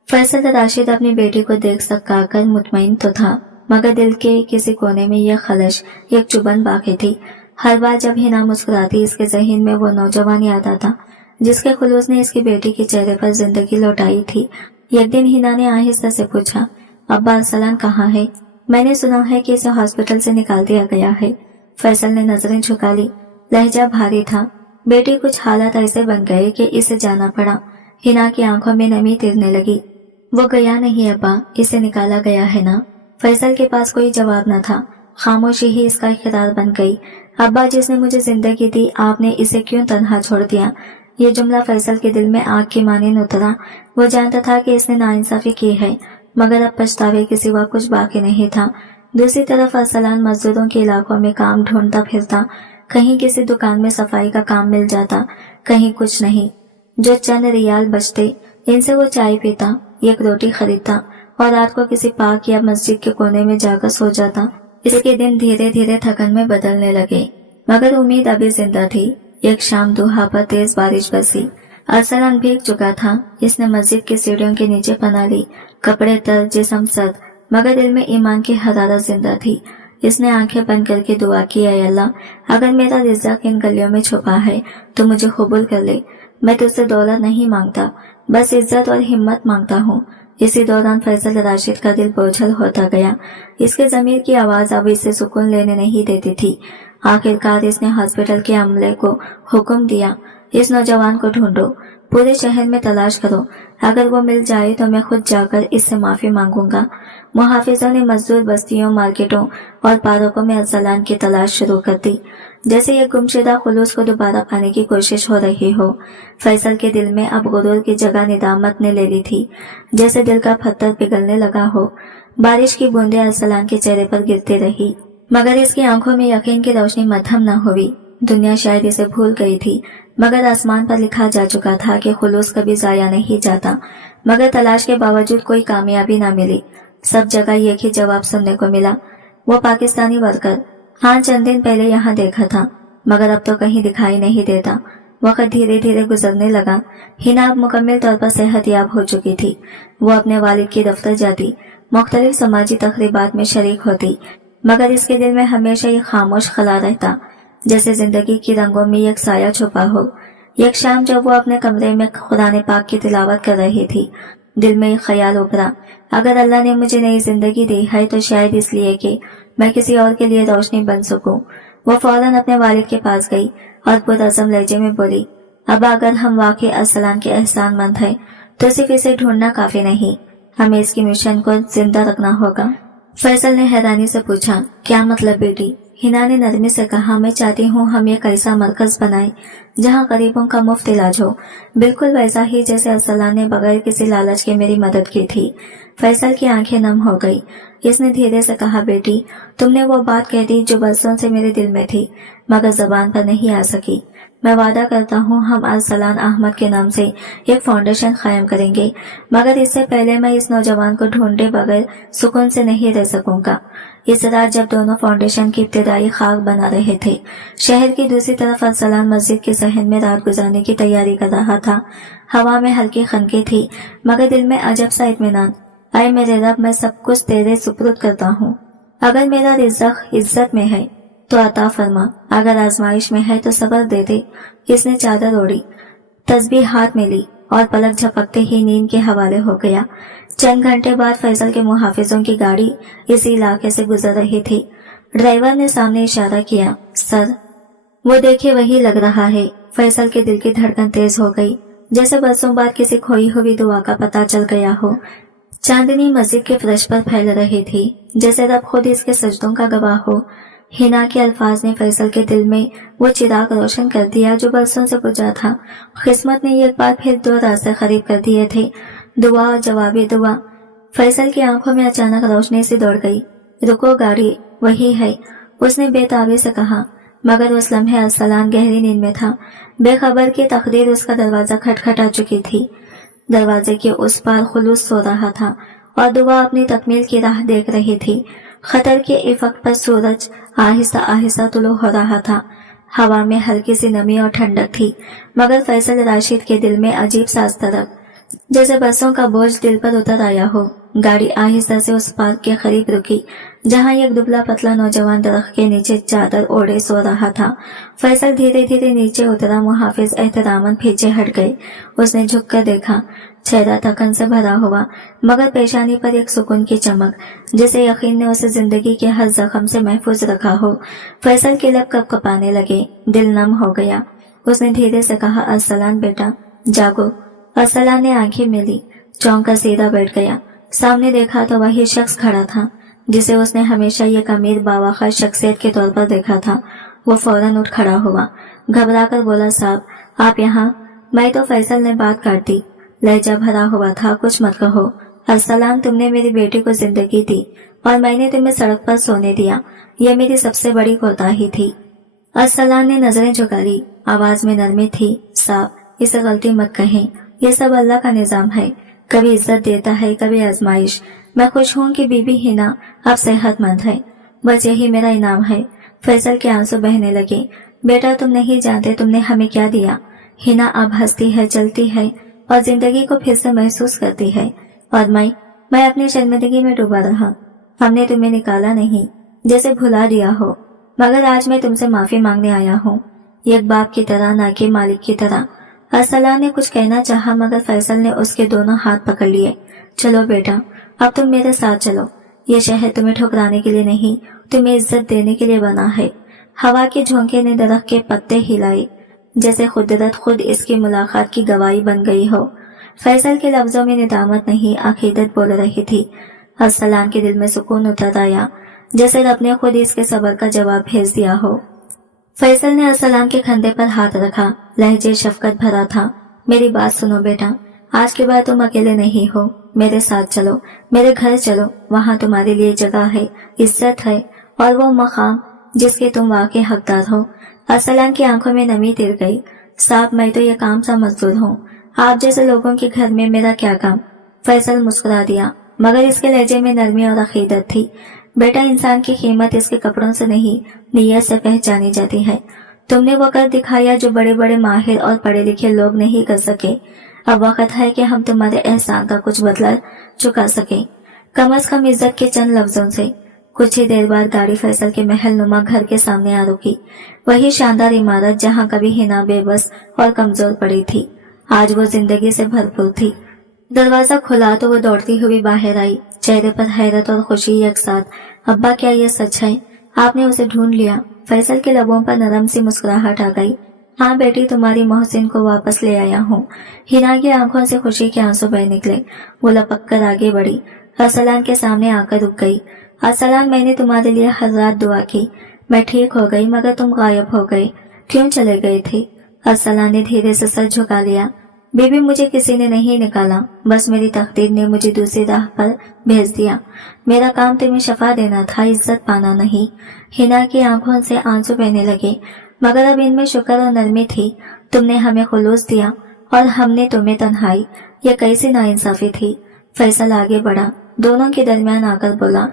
फैसल राशिद अपनी बेटी को देख सकाकर मुतमईन तो था, मगर दिल के किसी कोने में यह खलश, एक चुभन बाकी थी। हर बार जब हिना मुस्कुराती, इसके जहन में वो नौजवान याद आता जिसके खुलूस ने इसकी बेटी के चेहरे पर जिंदगी लौटाई थी। एक दिन हिना ने आहिस्ता से पूछा, अब्बा, अरसलान कहाँ है? मैंने सुना है कि इसे हॉस्पिटल से निकाल दिया गया है। फैसल ने नजरें झुका ली, लहजा भारी था। बेटी, कुछ हालात ऐसे बन गए कि इसे जाना पड़ा। हिना की आंखों में नमी तिरने लगी। वो गया नहीं अब्बा, इसे निकाला गया है ना। फैसल के पास कोई जवाब न था। खामोशी ही इसका इकरार बन गई। अब्बा, जिसने मुझे जिंदगी दी, आपने इसे क्यों तन्हा छोड़ दिया? ये जुमला फैसल के दिल में आग की माने उतरा। वो जानता था कि इसने नाइंसाफी की है, मगर अब पछतावे के सिवा कुछ बाकी नहीं था। दूसरी तरफ अरसलान मजदूरों के इलाकों में काम ढूंढता फिरता। कहीं किसी दुकान में सफाई का काम मिल जाता, कहीं कुछ नहीं। जो चंद रियाल बचते, इनसे वो चाय पीता, एक रोटी खरीदता और रात को किसी पार्क या मस्जिद के कोने में जाकर सो जाता। इसके दिन धीरे धीरे थकन में बदलने लगे, मगर उम्मीद अभी जिंदा थी। एक शाम दुहा पर तेज बारिश बरसी। अरसलान भीग चुका था। इसने मस्जिद की सीढ़ियों के नीचे पनाह ली, कपड़े तर, जिस्म सर्द, मगर दिल में ईमान की हरारत जिंदा थी। इसने आंखें बंद करके दुआ की, ऐ अल्लाह, अगर मेरा रिज़्क़ इन गलियों में छुपा है तो मुझे कबूल कर ले। मैं तुझसे दौलत नहीं मांगता, बस इज्जत और हिम्मत मांगता हूँ। इसी दौरान फैसल राशिद का दिल बोझल होता गया। इसके ज़मीर की आवाज अब इसे सुकून लेने नहीं देती थी। आखिरकार इसने हॉस्पिटल के अमले को हुक्म दिया, इस नौजवान को ढूंढो, पूरे शहर में तलाश करो। अगर वो मिल जाए तो मैं खुद जाकर इससे माफी मांगूंगा। मुहाफिजों ने मजदूर बस्तियों, मार्केटों और पार्कों में अरसलान की तलाश शुरू कर दी, जैसे ये गुमशुदा खुलूस को दोबारा पाने की कोशिश हो रही हो। फैसल के दिल में अब गुरूर की जगह निदामत ने ले ली थी, जैसे दिल का पत्थर पिघलने लगा हो। बारिश की बूंदें अरसलान के चेहरे पर गिरती रही, मगर इसकी आंखों में यकीन की रोशनी मद्धम न हुई। दुनिया शायद इसे भूल गई थी, मगर आसमान पर लिखा जा चुका था कि खुलूस कभी जाया नहीं जाता। मगर तलाश के बावजूद कोई कामयाबी न मिली। सब जगह एक ही जवाब सुनने को मिला, वो पाकिस्तानी वर्कर। हाँ, चंद दिन पहले यहाँ देखा था, मगर अब तो कहीं दिखाई नहीं देता। वक्त धीरे धीरे गुजरने लगा। हिना अब मुकम्मल तौर पर सेहतयाब हो चुकी थी। वो अपने वालिद की दफ्तर जाती, मुख्तलिफ समाजी तकरीबात में शरीक होती, मगर इसके दिल में हमेशा ये खामोश खला रहता, जैसे जिंदगी की रंगों में एक साया छुपा हो। एक शाम जब वो अपने कमरे में कुरान पाक की तिलावत कर रही थी, दिल में एक ख्याल उभरा, अगर अल्लाह ने मुझे नई जिंदगी दी है तो शायद इसलिए कि मैं किसी और के लिए रोशनी बन सकूं। वो फौरन अपने वालिद के पास गई और पुरअज़म लहजे में बोली, अब अगर हम वाकई अरसलान के एहसानमंद हैं तो सिर्फ इसे ढूंढना काफी नहीं, हमें इसकी मिशन को जिंदा रखना होगा। फैसल ने हैरानी से पूछा, क्या मतलब बेटी? हिना ने नरमी से कहा, मैं चाहती हूँ हम एक ऐसा मरकज बनाएं जहाँ गरीबों का मुफ्त इलाज हो, बिल्कुल वैसा ही जैसे अरसलान ने बगैर किसी लालच के मेरी मदद की थी। फैसल की आंखें नम हो गई। इसने धीरे से कहा, बेटी, तुमने वो बात कह दी जो बरसों से मेरे दिल में थी, मगर जबान पर नहीं आ सकी। मैं वादा करता हूँ हम अरसलान अहमद के नाम से एक फाउंडेशन कायम करेंगे, मगर इससे पहले मैं इस नौजवान को ढूंढे बगैर सुकून से नहीं रह सकूंगा। इस रात जब दोनों फाउंडेशन की इब्तिदाई खाक बना रहे थे, शहर की दूसरी तरफ अरसलान मस्जिद के सहन में रात गुजारने की तैयारी कर रहा था। हवा में हल्की खनकें थी, मगर दिल में अजब सा इत्मीनान। आए मेरे रब, मैं सब कुछ तेरे सुपुर्द करता हूँ। अगर मेरा रिज़्क़ इज्जत में है तो अता फरमा, अगर आजमाइश में है तो सब्र दे दे। इसने चादर ओढ़ी, तस्बीह हाथ में ली और पलक झपकते ही नींद के हवाले हो गया। चंद घंटे बाद फैसल के मुहाफिजों की गाड़ी इसी इलाके से गुजर रही थी। ड्राइवर ने सामने इशारा किया, सर। वो देखे वही लग रहा है। फैसल के दिल की धड़कन तेज हो गई, जैसे बरसों बाद किसी खोई हुई दुआ का पता चल गया हो। चांदनी मस्जिद के फर्श पर फैल रही थी, जैसे रब खुद इसके सजदों का गवाह हो। हिना के अल्फाज ने फैसल के दिल में वो चिराग रोशन कर दिया जो बरसों से बुझा था। किस्मत ने एक बार फिर दो रास्ते खरीद कर दिए थे, दुआ और जवाबी दुआ। फैसल की आंखों में अचानक रोशनी सी दौड़ गई। रुको, गाड़ी वही है, उसने बेताबी से कहा, मगर उस लम्हे अरसलान गहरी नींद में था। बेखबर की तकदीर उसका दरवाजा खटखटा चुकी थी। दरवाजे के उस पार खुलूस सो रहा था और दुआ अपनी तकमील की राह देख रही थी। खतर के इफक पर सूरज आहिस्ता आहिस्ता तुलू हो रहा था। हवा में हल्की सी नमी और ठंडक थी, मगर फैसल राशिद के दिल में अजीब सा अस्तरब, जैसे बरसों का बोझ दिल पर उतर आया हो। गाड़ी आहिस्ता से उस पार्क के करीब रुकी जहां एक दुबला पतला नौजवान दरख्त के नीचे चादर ओढ़े सो रहा था। फैसल धीरे धीरे नीचे उतरा। मुहाफिज एहतरामन पीछे हट गए। उसने झुककर देखा, चेहरा थकन से भरा हुआ, मगर पेशानी पर एक सुकून की चमक, जिसे यकीन ने उसे जिंदगी के हर जख्म से महफूज रखा हो। फैसल के लब कपकपाने लगे, दिल नम हो गया। उसने धीरे से कहा, अरसलान बेटा, जागो। अरसलान ने आंखें मिली, चौंक कर सीधा बैठ गया। सामने देखा तो वही शख्स खड़ा था जिसे उसने हमेशा एक अमीर बावखर शख्सियत के तौर पर देखा था। वो फौरन उठ खड़ा हुआ, घबराकर बोला, साहब आप यहाँ? मैं तो फैसल ने बात काट दी, लहजा भरा हुआ था, कुछ मत कहो। अरसलान, तुमने मेरी बेटी को जिंदगी दी और मैंने तुम्हें सड़क पर सोने दिया, यह मेरी सबसे बड़ी कोताही थी। अरसलान ने नजरें झुका ली, आवाज में नरमी थी, साहब इसे गलती मत कहें, ये सब अल्लाह का निजाम है, कभी इज्जत देता है कभी आजमाइश। मैं खुश हूँ कि बीबी हिना अब सेहतमंद है। बस यही मेरा इनाम है। फैसल के आंसू बहने लगे। बेटा तुम नहीं जानते तुमने हमें क्या दिया। हिना अब हंसती है, चलती है और जिंदगी को फिर से महसूस करती है। और मैं अपनी शर्मिंदगी में डूबा रहा। हमने तुम्हें निकाला नहीं, जैसे भुला दिया हो, मगर आज मैं तुमसे माफी मांगने आया हूँ, एक बाप की तरह, ना कि मालिक की तरह। अरसलान ने कुछ कहना चाहा मगर फैसल ने उसके दोनों हाथ पकड़ लिए। चलो बेटा, अब तुम मेरे साथ चलो। ये शहर तुम्हें ठुकराने के लिए नहीं, तुम्हें इज्जत देने के लिए बना है। हवा के झोंके ने दरख्त के पत्ते हिलाए, जैसे कुदरत खुद इसकी मुलाकात की गवाही बन गई हो। फैसल के लफ्जों में निदामत नहीं, अकीदत बोल रही थी। अरसलान के दिल में सुकून उतर आया, जैसे रब ने खुद इसके सबर का जवाब भेज दिया हो। फैसल ने अरसलान के कंधे पर हाथ रखा, लहजे शफकत भरा था। मेरी बात सुनो बेटा, आज के बाद तुम अकेले नहीं हो, मेरे साथ चलो, मेरे घर चलो। वहाँ तुम्हारे लिए जगह है, इज्जत है और वो मकाम जिसके तुम वाकई हकदार हो। अरसलान की आंखों में नमी तिर गई। साहब, मैं तो ये काम सा मजदूर हूँ, आप जैसे लोगों के घर में मेरा क्या काम। फैसल मुस्कुरा दिया, मगर इसके लहजे में नरमी और अकीदत थी। बेटा, इंसान की कीमत इसके कपड़ों से नहीं, नीयत से पहचानी जाती है। तुमने वो कर दिखाया जो बड़े बड़े माहिर और पढ़े लिखे लोग नहीं कर सके। अब वक्त है कि हम तुम्हारे एहसान का कुछ बदला चुका सके, कम अज कम इज्जत के चंद लफ्जों से। कुछ ही देर बाद गाड़ी फैसल के महल नुमा घर के सामने आ रुकी। वही शानदार इमारत जहाँ कभी हिना बेबस और कमजोर पड़ी थी, आज वो जिंदगी से भरपूर थी। दरवाजा खुला तो वो दौड़ती हुई बाहर आई, चेहरे पर हैरत और खुशी एक साथ। अब्बा, क्या ये सच है? आपने उसे ढूंढ लिया? फैसल के लबों पर नरम सी मुस्कुराहट आ गई। हाँ बेटी, तुम्हारी मोहसिन को वापस ले आया हूँ। हिना की आंखों से खुशी के आंसू बह निकले। वो लपक कर आगे बढ़ी, अरसलान के सामने आकर रुक गई। अरसलान, मैंने तुम्हारे लिए हर रात दुआ की। मैं ठीक हो गई मगर तुम गायब हो गए। क्यों चले गए थे? अरसलान ने धीरे से सर झुका लिया। बीबी, मुझे किसी ने नहीं निकाला, बस मेरी तकदीर ने मुझे दूसरी राह पर भेज दिया। मेरा काम तुम्हें शफा देना था, इज्जत पाना नहीं। हिना की आंखों से आंसू बहने लगे, मगर अब इनमें शुक्र और नरमी थी। तुमने हमें खुलूस दिया और हमने तुम्हें तन्हाई। ये कैसी नाइंसाफी थी। फैसल आगे बढ़ा, दोनों के दरमियान आकर बोला,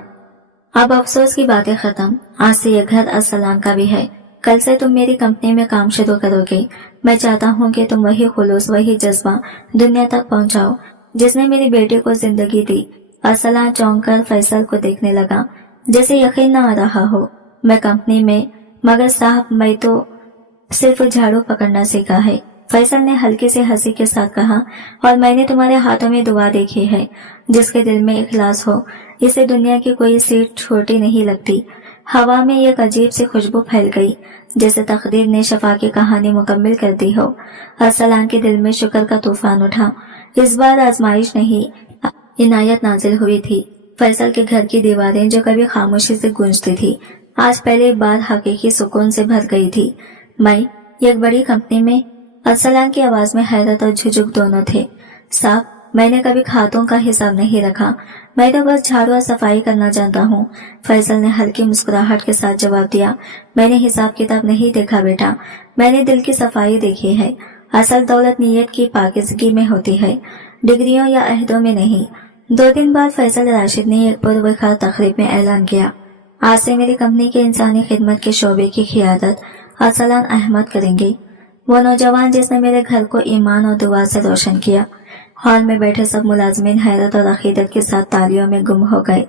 अब अफसोस की बातें खत्म। आज से ये घर अरसलान का भी है। कल से तुम मेरी कंपनी में काम शुरू करोगे। मैं चाहता हूँ कि तुम वही खुलूस, वही जज्बा दुनिया तक पहुँचाओ जिसने मेरी बेटी को जिंदगी दी। अरसलान चौंक कर फैसल को देखने लगा, जैसे यकीन न आ रहा हो। मैं कंपनी में? मगर साहब, मैं तो सिर्फ झाड़ू पकड़ना सीखा है। फैसल ने हल्की सी हंसी के साथ कहा, और मैंने तुम्हारे हाथों में दुआ देखी है। जिसके दिल में इखलास हो, इसे दुनिया की कोई सीट छोटी नहीं लगती। हवा में एक अजीब सी खुशबू फैल गई, जैसे तकदीर ने शफा की कहानी मुकम्मल कर दी हो। अरसलान के दिल में शुक्र का तूफान उठा। इस बार आजमाइश नहीं, इनायत नाजिल हुई थी। फैसल के घर की दीवारें जो कभी खामोशी से गूंजती थी, आज पहली बार हकीकी सुकून से भर गई थी। मैं एक बड़ी कंपनी में? अरसलान की आवाज में हैरत और झुझुक दोनों थे। साहब, मैंने कभी खातों का हिसाब नहीं रखा, मैं तो बस झाड़ू और सफाई करना जानता हूँ। फैसल ने हल्की मुस्कुराहट के साथ जवाब दिया, मैंने हिसाब किताब नहीं देखा बेटा, मैंने दिल की सफाई देखी है। असल दौलत नीयत की पाकीज़गी में होती है, डिग्रियों या अहदों में नहीं। 2 दिन बाद फैसल राशिद ने एक पुरवकार तकरीब में ऐलान किया, आज से मेरी कंपनी के इंसानी खिदमत के शोबे की क़ियादत अरसलान अहमद करेंगे। वो नौजवान जिसने मेरे घर को ईमान और दुआ से रोशन किया। हॉल में बैठे सब मुलाजमीन हैरत और अकीदत के साथ तालियों में गुम हो गए।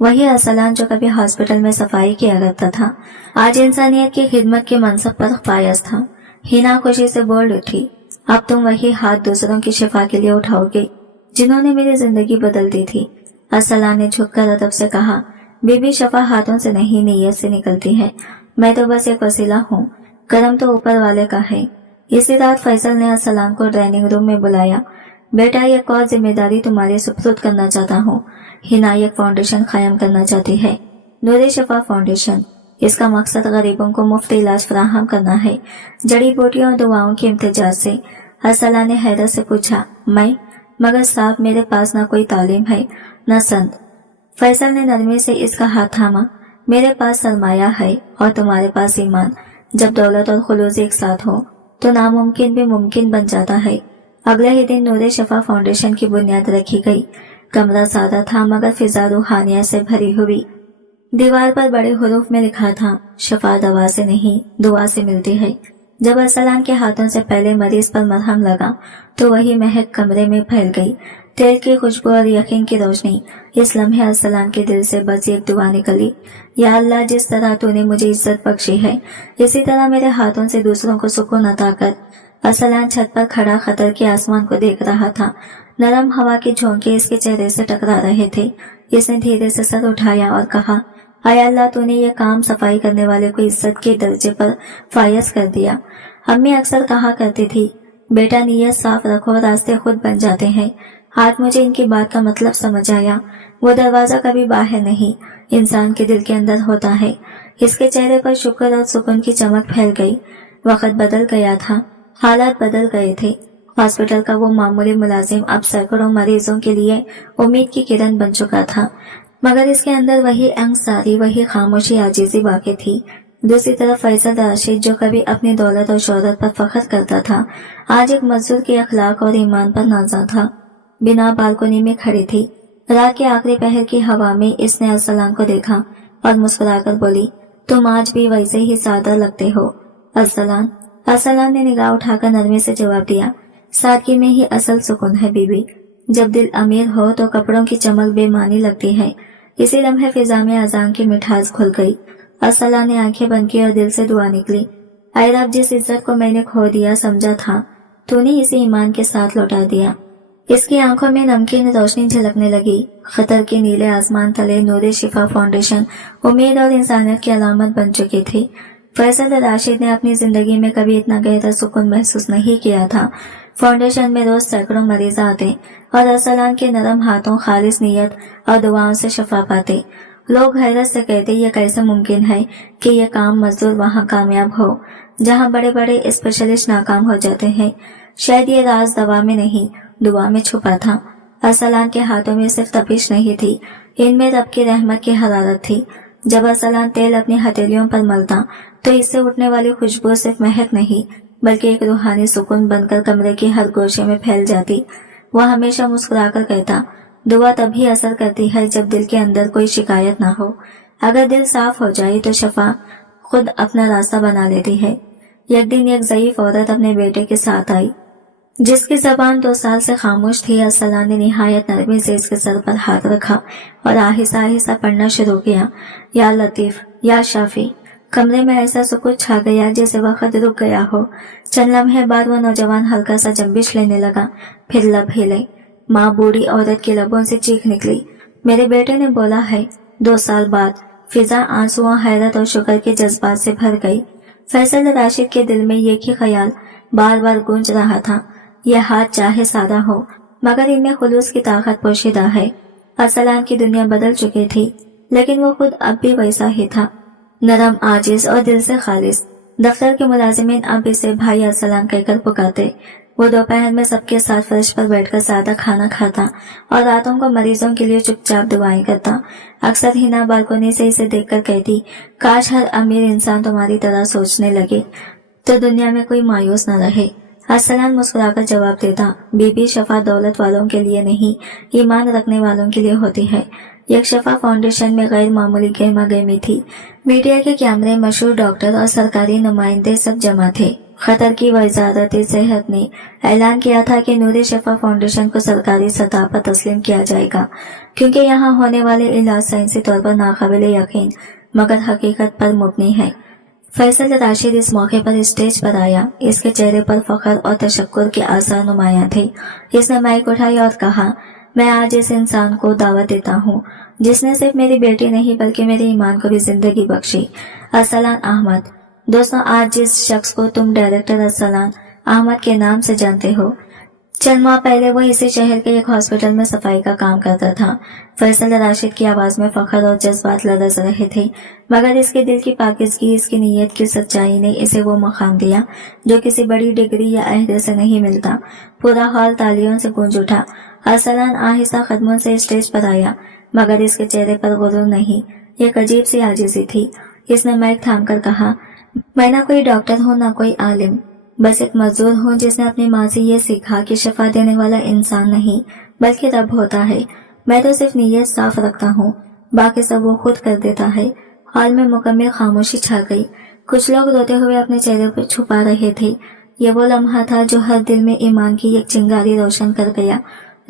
वही अरसलान जो कभी हॉस्पिटल में सफाई किया करता था, आज इंसानियत की खिदमत के मनसब पर फायज था। हिना खुशी से बोल उठी, अब तुम वही हाथ दूसरों की शिफा के लिए उठाओगे जिन्होंने मेरी जिंदगी बदल दी थी। अरसलान ने झुककर अदब से कहा, बीबी, शफा हाथों से नहीं, नीयत से निकलती है। मैं तो बस एक वसीला हूँ, करम तो ऊपर वाले का है। इसी रात फैसल ने अरसलान को ड्राइंग रूम में बुलाया। बेटा, एक और जिम्मेदारी तुम्हारे सुपुर्द करना चाहता हूँ। हिना एक फाउंडेशन कायम करना चाहती है, नूर शफा फाउंडेशन। इसका मकसद गरीबों को मुफ्त इलाज फराहम करना है, जड़ी बूटियों और दुआओं के इम्तिजाज से। अरसलान ने हैरत से पूछा, मैं? मगर साहब, मेरे पास न कोई तालीम है न संत। फैसल ने नरमी से इसका हाथ थामा, मेरे पास सरमाया है और तुम्हारे पास ईमान। जब दौलत और खुलूस एक साथ हो तो नामुमकिन भी मुमकिन बन जाता है। अगले ही दिन नूर शफा फाउंडेशन की बुनियाद रखी गई। कमरा सादा था मगर फिजा रूहानियत से भरी हुई। दीवार पर बड़े हुरूफ में लिखा था, शफा दवा से नहीं दुआ से मिलती है। जब अरसलान के हाथों से पहले मरीज पर मरहम लगा तो वही महक कमरे में फैल गई। तेल की खुशबू और यकीन की रोशनी। इस लम्हे अरसलान के दिल से बस एक दुआ निकली, या अल्लाह, जिस तरह तूने मुझे इज्जत बख्शी है इसी तरह मेरे हाथों से दूसरों को सुकून अता कर। अरसलान छत पर खड़ा खतर के आसमान को देख रहा था। नरम हवा के झोंके इसके चेहरे से टकरा रहे थे। इसने धीरे से सर उठाया और कहा, आय अल्लाह, तूने ये काम सफाई करने वाले को इज्जत के दर्जे पर फायज कर दिया। अम्मी अक्सर कहा करती थी, बेटा नीयत साफ रखो, रास्ते खुद बन जाते हैं। आज मुझे इनकी बात का मतलब समझ आया। वो दरवाजा कभी बाहर नहीं, इंसान के दिल के अंदर होता है। इसके चेहरे पर शुक्र और सुकून की चमक फैल गई। वक्त बदल गया था, हालात बदल गए थे। हॉस्पिटल का वो मामूली मुलाजिम अब सैकड़ों मरीजों के लिए उम्मीद की किरण बन चुका था, मगर इसके अंदर वही अंगसारी, वही खामोशी, आजीजी बाकी थी। दूसरी तरफ फैसल राशिद, जो कभी अपनी दौलत और शोहरत पर फख्र करता था, आज एक मजदूर के अखलाक और ईमान पर नाज़ा था। बिना बालकोनी में खड़ी थी। रात के आखिरी पहर की हवा में इसने अरसलान को देखा और मुस्कुराकर बोली, तुम आज भी वैसे ही सादा लगते हो अरसलान। अरसलान ने निगाह उठाकर नरमी से जवाब दिया, सादगी में ही असल सुकून है बीबी। जब दिल अमीर हो तो कपड़ों की चमक बेमानी लगती है। इसी लम्हे फिजा में अजान की मिठास घुल गई। अरसलान ने आंखें बंद की और दिल से दुआ निकली, ऐ रब, जिस इज्जत को मैंने खो दिया समझा था, तूने इसे ईमान के साथ लौटा दिया। इसकी आंखों में नमकीन रोशनी झलकने लगी। खतर के नीले आसमान तले नूरे शिफा फाउंडेशन उम्मीद और इंसानियत की अलामत बन चुकी थी। फैसल राशिद ने अपनी जिंदगी में कभी इतना गहरा सुकून महसूस नहीं किया था। फाउंडेशन में रोज सैकड़ों मरीज आते और अरसलान के नरम हाथों खालिस नीयत और दुआओं से शफा पाते। लोग हैरत से कहते, ये कैसे मुमकिन है कि ये काम मजदूर वहाँ कामयाब हो जहाँ बड़े बड़े स्पेशलिस्ट नाकाम हो जाते हैं। शायद ये राज दवा में नहीं, दुआ में छुपा था। अरसलान के हाथों में सिर्फ तपिश नहीं थी, इनमें रब की रहमत की हरारत थी। जब अरसलान तेल अपनी हथेलियों पर मलता तो इससे उठने वाली खुशबू सिर्फ महक नहीं बल्कि एक रूहानी सुकून बनकर कमरे की हर गोशे में फैल जाती। वह हमेशा मुस्कुराकर कहता, दुआ तभी असर करती है जब दिल के अंदर कोई शिकायत ना हो। अगर दिल साफ हो जाए तो शफा खुद अपना रास्ता बना लेती है। एक दिन एक ज़ईफ औरत अपने बेटे के साथ आई जिसकी जबान 2 साल से खामोश थी। अरसलान ने निहायत नरमी से इसके सर पर हाथ रखा और आहिस्ता आहिस्ता पढ़ना शुरू किया, या लतीफ या शाफी। कमरे में ऐसा सुकून छा गया जैसे वक्त रुक गया हो। चंद लम्हे बाद वो नौजवान हल्का सा जंबिश लेने लगा, फिर लब हिले। माँ बूढ़ी औरत के लबों से चीख निकली, मेरे बेटे ने बोला है। 2 साल बाद फिजा आंसुओं, हैरत और शुक्र के जज्बात से भर गई। फैसल राशिद के दिल में एक ही ख्याल बार बार गूंज रहा था, यह हाथ चाहे सादा हो मगर इनमें खुलूस की ताकत पोशीदा है। अरसलान की दुनिया बदल चुकी थी लेकिन वो खुद अब भी वैसा ही था, नरम, आजिज और दिल से खालिस। दफ्तर के मुलाजिमीन अब इसे भाई अरसलान कहकर पुकारते। वो दोपहर में सबके साथ फर्श पर बैठकर सादा खाना खाता और रातों को मरीजों के लिए चुपचाप दुआएं करता। अक्सर हिना बालकोनी से इसे देखकर कहती, काश हर अमीर इंसान तुम्हारी तरह सोचने लगे तो दुनिया में कोई मायूस न रहे। अरसलान मुस्कुराकर जवाब देता, बीबी, शफा दौलत वालों के लिए नहीं, ईमान रखने वालों के लिए होती है। एक शफा फाउंडेशन में गैर मामूली गहमा गहमी थी। मीडिया के कैमरे, मशहूर डॉक्टर और सरकारी नुमाइंदे सब जमा थे। खतर की वजारत सेहत ने ऐलान किया था कि नूर शफा फाउंडेशन को सरकारी सतह पर तस्लीम किया जाएगा क्योंकि यहाँ होने वाले इलाज साइंसी तौर पर नाकाबिले यकीन मगर हकीकत पर मुबनी है। फैसल राशिद इस मौके पर स्टेज पर आया। इसके चेहरे पर फख्र और तशक्कुर के आसार नुमाया थे। इसने माइक उठाई और कहा, मैं आज इस इंसान को दावत देता हूँ जिसने सिर्फ मेरी बेटी नहीं बल्कि मेरे ईमान को भी जिंदगी बख्शी, अरसलान अहमद। दोस्तों, आज जिस शख्स को तुम डायरेक्टर अरसलान अहमद के नाम से जानते हो, चंद माह पहले वो इसी शहर के एक हॉस्पिटल में सफाई का काम करता था। फैसल राशिद की आवाज में फख्र और जज्बात लरज़ रहे थे मगर इसके दिल की पाकिज़गी, इसकी नीयत की सच्चाई ने इसे वो मकाम दिया जो किसी बड़ी डिग्री या अहदे से नहीं मिलता। पूरा हॉल तालियों से गूंज उठा। अरसलान आहिस्ता कदमों से स्टेज पर आया मगर इसके चेहरे पर गुरूर नहीं, एक अजीब सी आजिज़ी थी। इसने माइक थाम कर कहा, मैं ना कोई डॉक्टर हूँ ना कोई आलिम, बस एक मजदूर हूँ जिसने अपनी माँ से ये सीखा कि शफा देने वाला इंसान नहीं बल्कि रब होता है। मैं तो सिर्फ नीयत साफ रखता हूँ, बाकी सब वो खुद कर देता है। हॉल में मुकम्मल खामोशी छा गई। कुछ लोग रोते हुए अपने चेहरे पर छुपा रहे थे। ये वो लम्हा था जो हर दिल में ईमान की एक चिंगारी रोशन कर गया।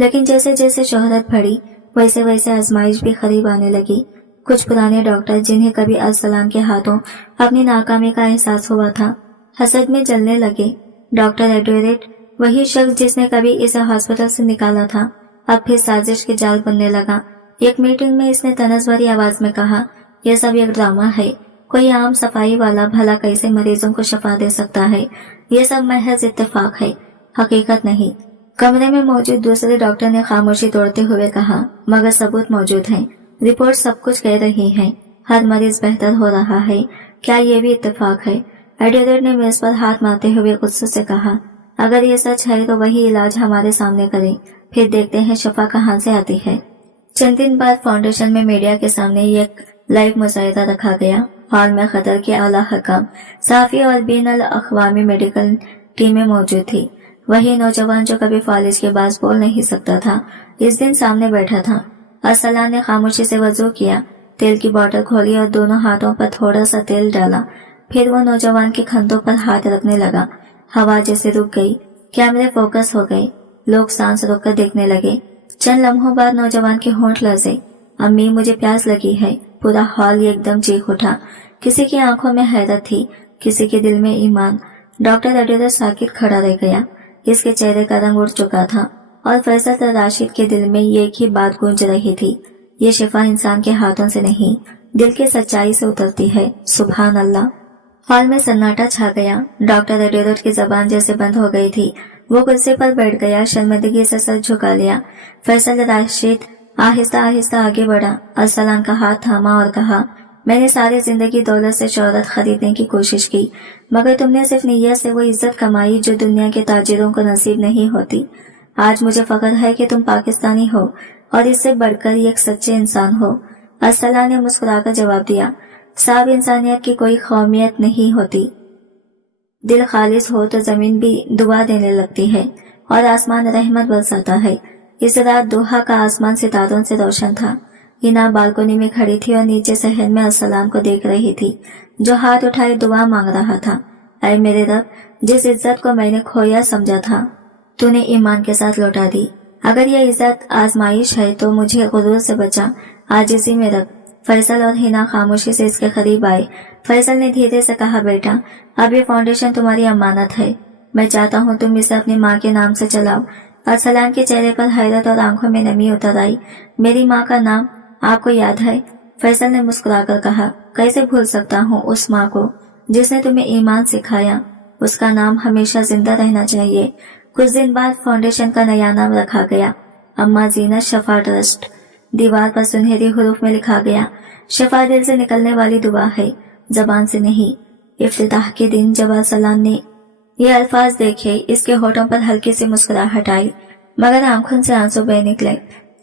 लेकिन जैसे जैसे शोहरत बढ़ी वैसे वैसे आजमाइश भी करीब आने लगी। कुछ पुराने डॉक्टर जिन्हें कभी अरसलान के हाथों अपनी नाकामी का एहसास हुआ था, हसद में जलने लगे। डॉक्टर एडवर्ड, वही शख्स जिसने कभी इसे हॉस्पिटल से निकाला था, अब फिर साजिश के जाल बनने लगा। एक मीटिंग में इसने तनज़ भरी आवाज में कहा, यह सब एक ड्रामा है। कोई आम सफाई वाला भला कैसे मरीजों को शफा दे सकता है? ये सब महज इत्तेफाक है, हकीकत नहीं। कमरे में मौजूद दूसरे डॉक्टर ने खामोशी तोड़ते हुए कहा, मगर सबूत मौजूद हैं। रिपोर्ट सब कुछ कह रही है। हर मरीज बेहतर हो रहा है। क्या ये भी इत्तेफाक है? एडवर्ड ने मेज पर हाथ मारते हुए गुस्से से कहा, अगर ये सच है तो वही इलाज हमारे सामने करें, फिर देखते हैं शफा कहाँ से आती है। चंद दिन बाद फाउंडेशन में मीडिया के सामने एक लाइव मुशाहिदा रखा गया। हॉल में खतर के आला हकाम, साफी और बीन अल अखवामी मेडिकल टीमें मौजूद थी। वही नौजवान जो कभी फालिज के पास बोल नहीं सकता था, इस दिन सामने बैठा था। अरसलान ने खामोशी से वजू किया, तेल की बोतल खोली और दोनों हाथों पर थोड़ा सा तेल डाला। फिर वो नौजवान के कंधों पर हाथ रखने लगा। हवा जैसे रुक गई, कैमरे फोकस हो गए, लोग सांस रोककर देखने लगे। चंद लम्हों बाद नौजवान के होंठ लरजे। अम्मी, मुझे प्यास लगी है। पूरा हॉल एकदम चीख उठा। किसी की आंखों में हैरत थी, किसी के दिल में ईमान। डॉक्टर एडवर्ड साकित खड़ा रह गया। इसके चेहरे का रंग उड़ चुका था और फैसल राशिद के दिल में एक ही बात गूंज रही थी, ये शिफा इंसान के हाथों से नहीं, दिल की सच्चाई से उतरती है। सुभान अल्लाह। हॉल में सन्नाटा छा गया। डॉक्टर एडवर्ड की जबान जैसे बंद हो गई थी। वो कुर्सी पर बैठ गया, शर्मिंदगी से सर झुका लिया। फैसल राशिद आहिस्ता आहिस्ता आगे बढ़ा, अरसलान का हाथ थामा और कहा, मैंने सारी जिंदगी दौलत से शोहरत खरीदने की कोशिश की, मगर तुमने सिर्फ नियत से वो इज्जत कमाई जो दुनिया के ताजिरों को नसीब नहीं होती। आज मुझे फख्र है कि तुम पाकिस्तानी हो और इससे बढ़कर एक सच्चे इंसान हो। अरसलान ने मुस्कुराकर जवाब दिया, साहब, इंसानियत की कोई कौमियत नहीं होती। दिल खालिस हो तो जमीन भी दुआ देने लगती है और आसमान रहमत बरसाता है। इस रात दोहा का आसमान सितारों से रोशन था। हिना बालकनी में खड़ी थी और नीचे शहर में अरसलान को देख रही थी, जो हाथ उठाए दुआ मांग रहा था। ऐ मेरे रब, जिस इज्जत को मैंने खोया समझा था, तूने ईमान के साथ लौटा दी। अगर यह इज्जत आजमाइश है तो मुझे गुरूर से बचा, आजिज़ी में रख। फैसल और हिना खामोशी से इसके करीब आए। फैसल ने धीरे से कहा, बेटा, अब ये फाउंडेशन तुम्हारी अमानत है। मैं चाहता हूँ तुम इसे अपनी माँ के नाम से चलाओ। अरसलान के चेहरे पर हैरत और आंखों में नमी उतर आई। मेरी माँ का नाम आपको याद है? फैसल ने मुस्कुराकर कहा, कैसे भूल सकता हूँ उस माँ को जिसने तुम्हें ईमान सिखाया। उसका नाम हमेशा जिंदा रहना चाहिए। कुछ दिन बाद फाउंडेशन का नया नाम रखा गया, अम्मा जीनत शफा ट्रस्ट। दीवार पर सुनहरी हुरूफ में लिखा गया, शफा दिल से निकलने वाली दुआ है, जबान से नहीं। इफ्तिताह के दिन जब अरसलान ने ये अल्फाज देखे, इसके होठों पर हल्की सी मुस्कुराहट आई, मगर आंखों से आंसू बह निकले।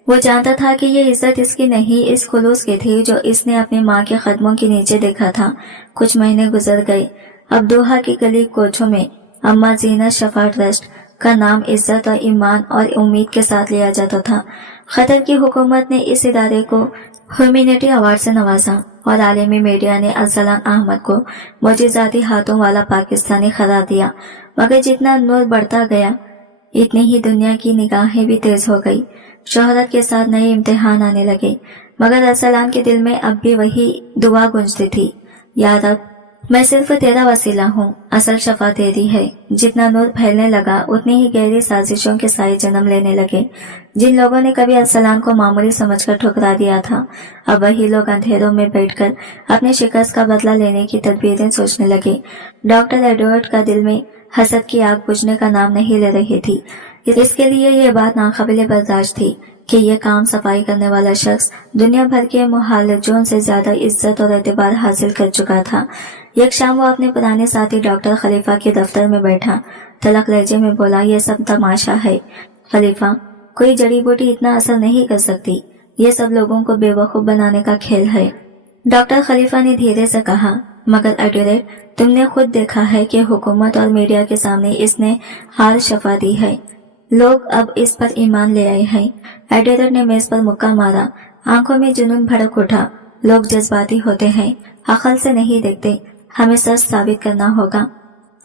वो जानता था कि ये इज्जत इसकी नहीं, इस खुलूस की थी जो इसने अपनी माँ के कदमों के नीचे देखा था। कुछ महीने गुजर गए। अब दोहा की गली कोचों में अम्मा जीनत शफा ट्रस्ट का नाम इज्जत और ईमान और उम्मीद के साथ लिया जाता था। खतर की हुकूमत ने इस इदारे को ह्यूमैनिटी अवार्ड से नवाजा और आलमी मीडिया ने अरसलान अहमद को मोजिजाती हाथों वाला पाकिस्तानी करार दिया। मगर जितना नूर बढ़ता गया, इतनी ही दुनिया की निगाहें भी तेज हो गई। शोहरत के साथ नए इम्तिहान आने लगे, मगर अरसलान के दिल में अब भी वही दुआ गूंजती थी, या रब, मैं सिर्फ तेरा वसीला हूँ, असल शफा तेरी है। जितना नूर फैलने लगा, उतनी ही गहरी साजिशों के साए जन्म लेने लगे। जिन लोगों ने कभी अरसलान को मामूली समझकर ठुकरा दिया था, अब वही लोग अंधेरों में बैठकर अपने शिकस्त का बदला लेने की तदबीरें सोचने लगे। डॉक्टर एडवर्ड का दिल में हसद की आग बुझने का नाम नहीं ले रही थी। इसके लिए ये बात नाकाबिले बर्दाश्त थी कि ये काम सफाई करने वाला शख्स दुनिया भर के मुहालजों से ज्यादा इज्जत और एतबार हासिल कर चुका था। एक शाम वो अपने पुराने साथी डॉक्टर खलीफा के दफ्तर में बैठा, तलख लहजे में बोला, ये सब तमाशा है खलीफा, कोई जड़ी बूटी इतना असर नहीं कर सकती, ये सब लोगों को बेवकूफ बनाने का खेल है। डॉक्टर खलीफा ने धीरे से कहा, मगर एडवर्ड, तुमने खुद देखा है कि हुकूमत और मीडिया के सामने इसने हार शफा दी है। लोग अब इस पर ईमान ले आए हैं। एडवर्ड ने मेज पर मुक्का मारा। आंखों में जुनून भड़क उठा। लोग जज्बाती होते हैं, अकल से नहीं देखते। हमें सच साबित करना होगा।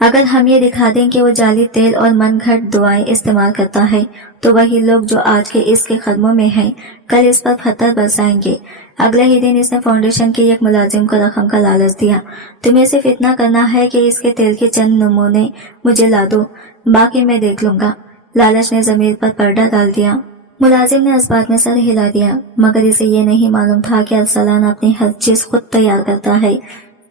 अगर हम ये दिखा दें कि वो जाली तेल और मन घट दुआएं इस्तेमाल करता है, तो वही लोग जो आज के इसके कदमों में हैं, कल इस पर पत्थर बरसाएंगे। अगले ही दिन इसने फाउंडेशन के एक मुलाजिम को रकम का लालच दिया। तुम्हें सिर्फ इतना करना है कि इसके तेल के चंद नमूने मुझे ला दो, बाकी मैं देख लूंगा। लालच ने जमीर पर पर्दा डाल दिया। मुलाजिम ने इस बात में सर हिला दिया, मगर इसे ये नहीं मालूम था कि अरसलान अपनी हर चीज खुद तैयार करता है।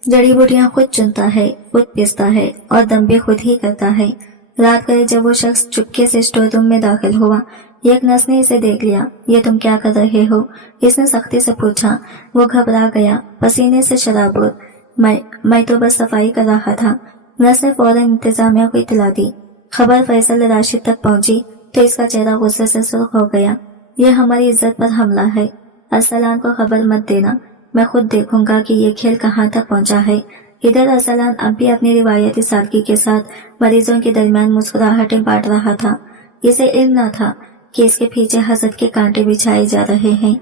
जड़ी बूटियां खुद चुनता है, खुद पीसता है और दम भी खुद ही करता है। रात गए जब वो शख्स चुपके से स्टोर रूम में दाखिल हुआ, एक नर्स ने इसे देख लिया। ये तुम क्या कर रहे हो? इसने सख्ती से पूछा। वो घबरा गया, पसीने से शराबोर। मैं तो बस सफाई कर रहा था। नर्स ने फौरन इंतजामिया को इत्तला दी। खबर फैसल राशिद तक पहुंची तो इसका चेहरा गुस्से से सुर्ख हो गया। ये हमारी इज्जत पर हमला है। अरसलान को खबर मत देना, मैं खुद देखूंगा कि ये खेल कहाँ तक पहुंचा है। इधर अरसलान अब भी अपनी रिवायती सादगी के साथ मरीजों के दरमियान मुस्कुराहटें बांट रहा था। इसे इल्म न था कि इसके पीछे हसद के कांटे बिछाए जा रहे हैं।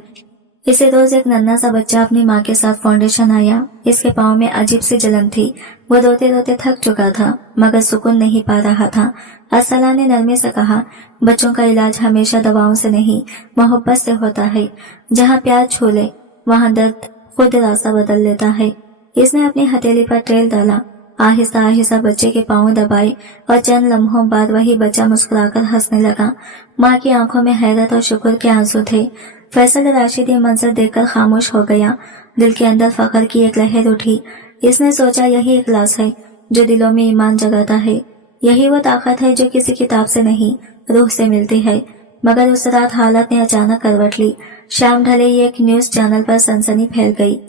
इसे रोज एक नन्हा सा बच्चा अपनी माँ के साथ फाउंडेशन आया। इसके पाँव में अजीब सी जलन थी। वो रोते रोते थक चुका था, मगर सुकून नहीं पा रहा था। अरसलान ने नरमी से कहा, बच्चों का इलाज हमेशा दवाओं से नहीं, मोहब्बत से होता है। जहाँ प्यार छू ले, वहाँ दर्द खुद रास्ता बदल लेता है। इसने अपनी हथेली पर तेल डाला, आहिस्ता आहिस्ता बच्चे के पाँव दबाए और चंद लम्हों बाद वही बच्चा मुस्कुराकर हंसने लगा। माँ की आंखों में हैरत और शुक्र के आंसू थे। फैसल राशिद ये मंजर देखकर खामोश हो गया। दिल के अंदर फख्र की एक लहर उठी। इसने सोचा, यही इखलास है जो दिलों में ईमान जगाता है। यही वो ताकत है जो किसी किताब से नहीं, रूह से मिलती है। मगर उस रात हालत ने अचानक करवट ली। शाम ढले ही एक न्यूज चैनल पर सनसनी फैल गई।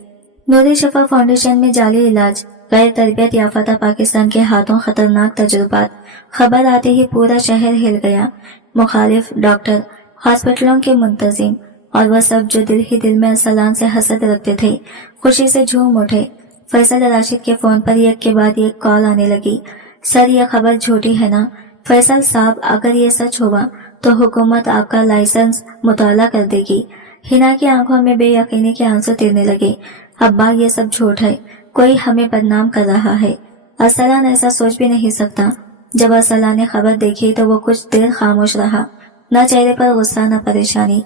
नूरी शफा फाउंडेशन में जाली इलाज, गैर तरबियत याफ्ता पाकिस्तान के हाथों खतरनाक तजुर्बात। खबर आते ही पूरा शहर हिल गया। मुखालिफ डॉक्टर, हॉस्पिटलों के मुंतजिम और वह सब जो दिल ही दिल में अरसलान से हसद रखते थे, खुशी से झूम उठे। फैसल राशिद के फोन पर एक के बाद एक कॉल आने लगी। सर, यह खबर झूठी है ना? फैसल साहब, अगर ये सच हुआ तो हुकूमत आपका लाइसेंस मुताला कर देगी। हिना की आंखों में बेयकीनी के आंसू तिरने लगे। अब्बा, ये सब झूठ है, कोई हमें बदनाम कर रहा है। अरसलान ऐसा सोच भी नहीं सकता। जब अरसलान ने खबर देखी तो वो कुछ देर खामोश रहा, न चेहरे पर गुस्सा न परेशानी,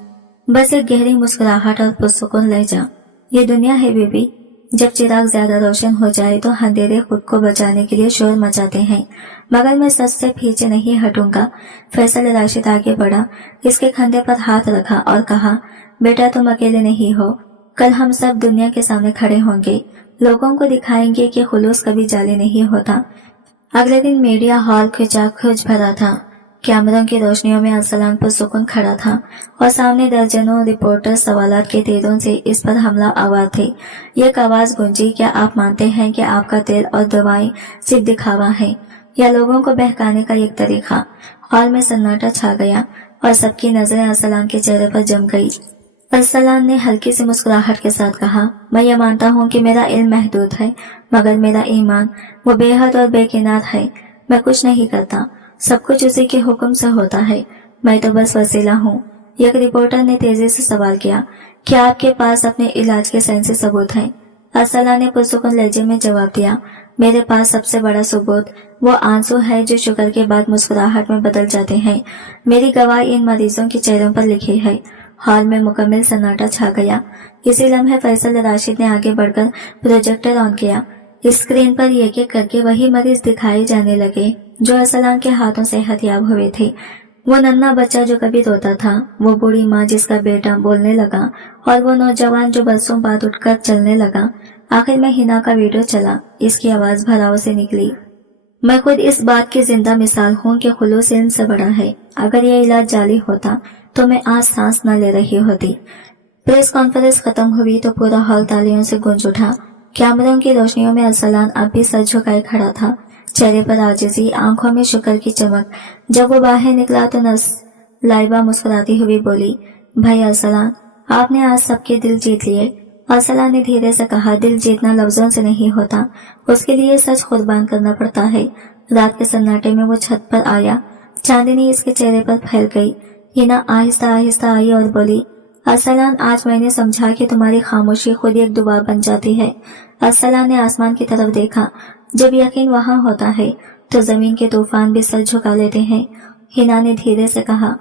बस एक गहरी मुस्कुराहट और पुरसुकून लहजा। ये दुनिया है बेबी, जब चिराग ज्यादा रोशन हो जाए तो अंधेरे खुद को बचाने के लिए शोर मचाते हैं, मगर मैं सच से पीछे नहीं हटूंगा। फैसल राशिद आगे बढ़ा, इसके कंधे पर हाथ रखा और कहा, बेटा तुम अकेले नहीं हो, कल हम सब दुनिया के सामने खड़े होंगे, लोगों को दिखाएंगे कि खुलूस कभी जाली नहीं होता। अगले दिन मीडिया हॉल खचाखच भरा था। कैमरों की रोशनियों में अरसलान पर सुकून खड़ा था और सामने दर्जनों रिपोर्टर सवालात के तीरों से इस पर हमला आवाज थे। एक आवाज गूंजी, क्या आप मानते हैं कि आपका तेल और दवाएं सिर्फ दिखावा है या लोगों को बहकाने का एक तरीका? हॉल में सन्नाटा छा गया और सबकी नजरें अरसलान के चेहरे पर जम गई। अरसलान ने हल्की सी मुस्कुराहट के साथ कहा, मैं ये मानता हूँ कि मेरा इल्म महदूद है, मगर मेरा ईमान वो बेहद और बेकिनार है। मैं कुछ नहीं करता, सब कुछ उसी के हुक्म से होता है, मैं तो बस वसीला हूँ। एक रिपोर्टर ने तेजी से सवाल किया, क्या आपके पास अपने इलाज के साइंसी सबूत हैं? अरसलान ने पुरसुकून लहजे में जवाब दिया, मेरे पास सबसे बड़ा सबूत वो आंसू है जो शुक्र के बाद मुस्कुराहट में बदल जाते हैं। मेरी गवाही इन मरीजों के चेहरों पर लिखी है। हॉल में मुकम्मल सन्नाटा छा गया। इसी लम्हे फैसल राशिद ने आगे बढ़कर प्रोजेक्टर ऑन किया। स्क्रीन पर एक एक करके वही मरीज दिखाए जाने लगे जो अरसलान के हाथों सेहतयाब हुए थे। वो नन्हा बच्चा जो कभी रोता था, वो बूढ़ी माँ जिसका बेटा बोलने लगा, और वो नौजवान जो बरसों बाद उठकर चलने लगा। आखिर में हिना का वीडियो चला। इसकी आवाज भराव से निकली, मैं खुद इस बात की जिंदा मिसाल हूँ कि खुलूस इल्म से बड़ा है। अगर ये इलाज जाली होता तो मैं आज सांस न ले रही होती। प्रेस कॉन्फ्रेंस खत्म हुई तो पूरा हॉल तालियों से गूंज उठा। कैमरों की रोशनियों में अरसलान अब भी सर झुकाए खड़ा था, चेहरे पर आजिज़ी, आंखों में शुक्र की चमक। जब वो बाहर निकला तो नर्स लाइबा मुस्कुराती हुई बोली, भाई अरसलान, आपने आज सबके दिल जीत लिए। अरसलान ने धीरे से कहा, दिल जीतना लफ्जों से नहीं होता, उसके लिए सच कुर्बान करना पड़ता है। रात के सन्नाटे में वो छत पर आया। चांदनी इसके चेहरे पर फैल गई। हिना आहिस्ता आहिस्ता आई और बोली, ارسلان آج میں نے سمجھا کہ تمہاری خاموشی خود ایک دعا بن جاتی ہے۔ ارسلان نے آسمان کی طرف دیکھا۔ جب یقین وہاں ہوتا ہے تو زمین کے طوفان بھی سر جھکا لیتے ہیں۔ ہنا نے دھیرے سے کہا،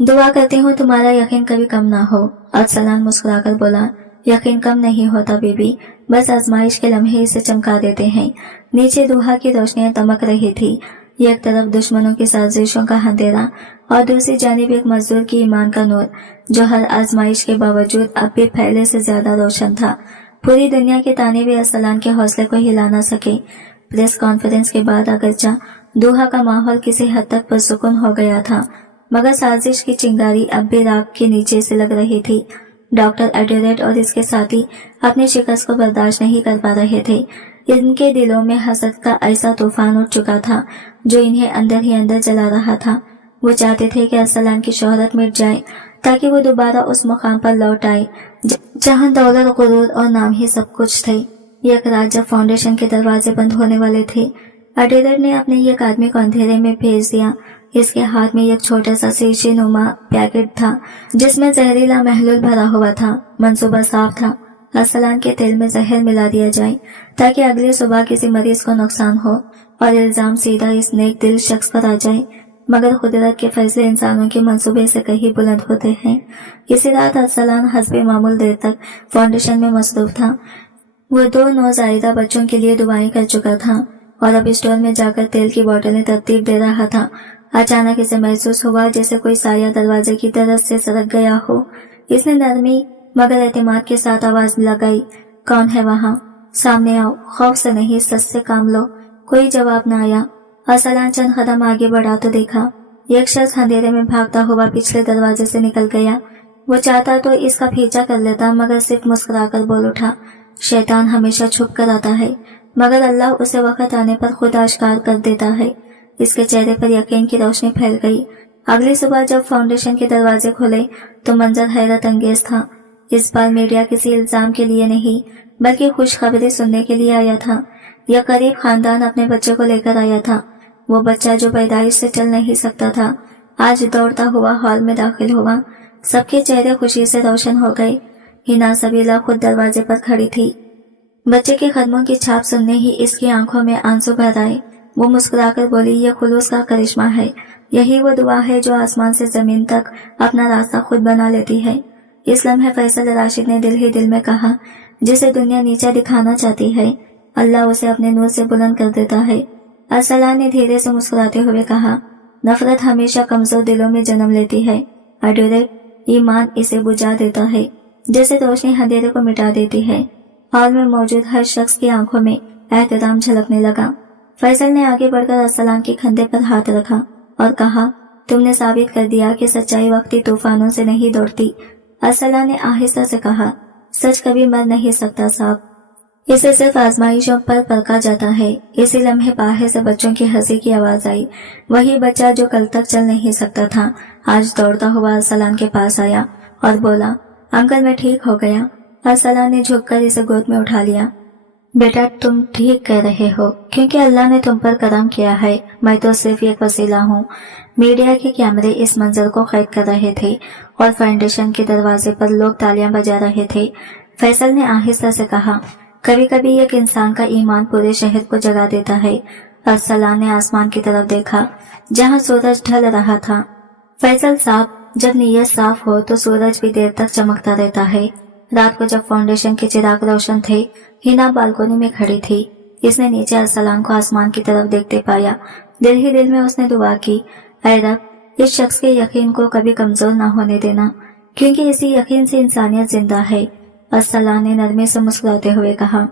دعا کرتی ہوں تمہارا یقین کبھی کم نہ ہو۔ ارسلان مسکرا کر بولا، یقین کم نہیں ہوتا بی بی، بس آزمائش کے لمحے اسے چمکا دیتے ہیں۔ نیچے دوحا کی روشنیاں تمک رہی تھی، ایک طرف دشمنوں کی سازشوں کا اندھیرا اور دوسری جانب ایک مزدور کی ایمان کا نور جو ہر آزمائش کے باوجود اب بھی پہلے سے زیادہ روشن تھا۔ پوری دنیا کے تانے بھی ارسلان کے حوصلے کو ہلا نہ سکے۔ پریس کانفرنس کے بعد اگرچہ دوحا کا ماحول کسی حد تک پرسکون ہو گیا تھا، مگر سازش کی چنگاری اب بھی راکھ کے نیچے سے لگ رہی تھی۔ ڈاکٹر ایڈیلیڈ اور اس کے ساتھی اپنی شکست کو برداشت نہیں کر پا رہے تھے۔ ان کے دلوں میں حسد کا ایسا طوفان اٹھ چکا تھا جو انہیں اندر ہی اندر جلا رہا تھا۔ وہ چاہتے تھے کہ ارسلان کی شہرت مٹ جائے تاکہ وہ دوبارہ اس مقام پر لوٹ آئے جہاں دولت، غرور اور نام ہی سب کچھ تھے۔ ایک رات جب فاؤنڈیشن کے دروازے بند ہونے والے تھے، ایڈیلیڈ نے اپنے ایک آدمی کو اندھیرے میں بھیج دیا۔ اس کے ہاتھ میں ایک چھوٹا سا شیشے نما پیکٹ تھا جس میں زہریلا محلول بھرا ہوا تھا۔ منصوبہ صاف تھا، ارسلان کے تیل میں زہر ملا دیا جائے تاکہ اگلی صبح کسی مریض کو نقصان ہو اور الزام سیدھا اس نیک دل شخص پر آ جائے۔ مگر قدرت کے فیصلے انسانوں کے منصوبے سے کہیں بلند ہوتے ہیں۔ اسی رات ارسلان حسب معمول دیر تک فاؤنڈیشن میں مصروف تھا۔ وہ 2 نوزائیدہ بچوں کے لیے دعائیں کر چکا تھا اور اب اسٹور میں جا کر تیل کی بوتلیں ترتیب دے رہا تھا۔ اچانک اسے محسوس ہوا جیسے کوئی سایہ دروازے کی طرف سے سرک گیا ہو۔ اس نے نرمی مگر اعتماد کے ساتھ آواز لگائی، کون ہے وہاں؟ سامنے آؤ، خوف سے نہیں سچ سے کام لو۔ کوئی جواب نہ آیا۔ ارسلان چند قدم آگے بڑھا تو دیکھا ایک شخص اندھیرے میں بھاگتا ہوا پچھلے دروازے سے نکل گیا۔ وہ چاہتا تو اس کا پیچھا کر لیتا مگر صرف مسکرا کر بول اٹھا، شیطان ہمیشہ چھپ کر آتا ہے مگر اللہ اسے وقت آنے پر خود آشکار کر دیتا ہے۔ اس کے چہرے پر یقین کی روشنی پھیل گئی۔ اگلی صبح جب فاؤنڈیشن کے دروازے کھلے تو منظر حیرت انگیز تھا۔ اس بار میڈیا کسی الزام کے لیے نہیں بلکہ خوشخبری سننے کے لیے آیا تھا۔ یہ قریب خاندان اپنے بچے کو لے کر آیا تھا۔ وہ بچہ جو پیدائش سے چل نہیں سکتا تھا آج دوڑتا ہوا ہال میں داخل ہوا۔ سب کے چہرے خوشی سے روشن ہو گئے۔ ہنا سبیلا خود دروازے پر کھڑی تھی۔ بچے کے قدموں کی چھاپ سننے ہی اس کی آنکھوں میں آنسو بھر آئے۔ وہ مسکرا کر بولی، یہ خلوص کا کرشمہ ہے، یہی وہ دعا ہے جو آسمان سے زمین تک اپنا راستہ خود بنا لیتی ہے۔ اس لمحے فیصل راشد نے دل ہی دل میں کہا، جسے دنیا نیچا دکھانا چاہتی ہے اللہ اسے اپنے نور سے بلند کر دیتا ہے۔ ارسلان نے دھیرے سے مسکراتے ہوئے کہا، نفرت ہمیشہ کمزور دلوں میں جنم لیتی ہے، ایڈیلیڈ، ایمان اسے بجھا دیتا ہے جیسے روشنی اندھیرے کو مٹا دیتی ہے۔ ہال میں موجود ہر شخص کی آنکھوں میں احترام جھلکنے لگا۔ فیصل نے آگے بڑھ کر ارسلان کے کندھے پر ہاتھ رکھا اور کہا، تم نے ثابت کر دیا کہ سچائی وقتی طوفانوں سے نہیں دوڑتی۔ ارسلان نے آہستہ سے کہا، سچ کبھی مر نہیں سکتا صاحب، اسے صرف آزمائشوں پر پرکھا جاتا ہے۔ اسی لمحے باہر سے بچوں کی ہنسی کی آواز آئی۔ وہی بچہ جو کل تک چل نہیں سکتا تھا آج دوڑتا ہوا ارسلان کے پاس آیا اور بولا، انکل میں ٹھیک ہو گیا۔ ارسلان نے جھک کر اسے گود میں اٹھا لیا۔ بیٹا تم ٹھیک کہہ رہے ہو کیونکہ اللہ نے تم پر کرم کیا ہے، میں تو صرف ایک وسیلہ ہوں۔ میڈیا کے کیمرے اس منظر کو قید کر رہے تھے اور فاؤنڈیشن کے دروازے پر لوگ تالیاں بجا رہے تھے۔ فیصل نے آہستہ سے کہا، کبھی کبھی ایک انسان کا ایمان پورے شہر کو جگا دیتا ہے۔ ارسلان نے آسمان کی طرف دیکھا جہاں سورج ڈھل رہا تھا۔ فیصل صاحب، جب نیت صاف ہو تو سورج بھی دیر تک چمکتا رہتا ہے۔ رات کو جب فاؤنڈیشن کے چراغ روشن تھے، ہنا بالکونی میں کھڑی تھی۔ اس نے نیچے ارسلان کو آسمان کی طرف دیکھتے پایا۔ دل ہی دل میں اس نے دعا کی، اے رب، اس شخص کے یقین کو کبھی کمزور نہ ہونے دینا کیونکہ اسی یقین سے انسانیت زندہ ہے۔ ارسلان نے نرمی سے مسکراتے ہوئے کہا،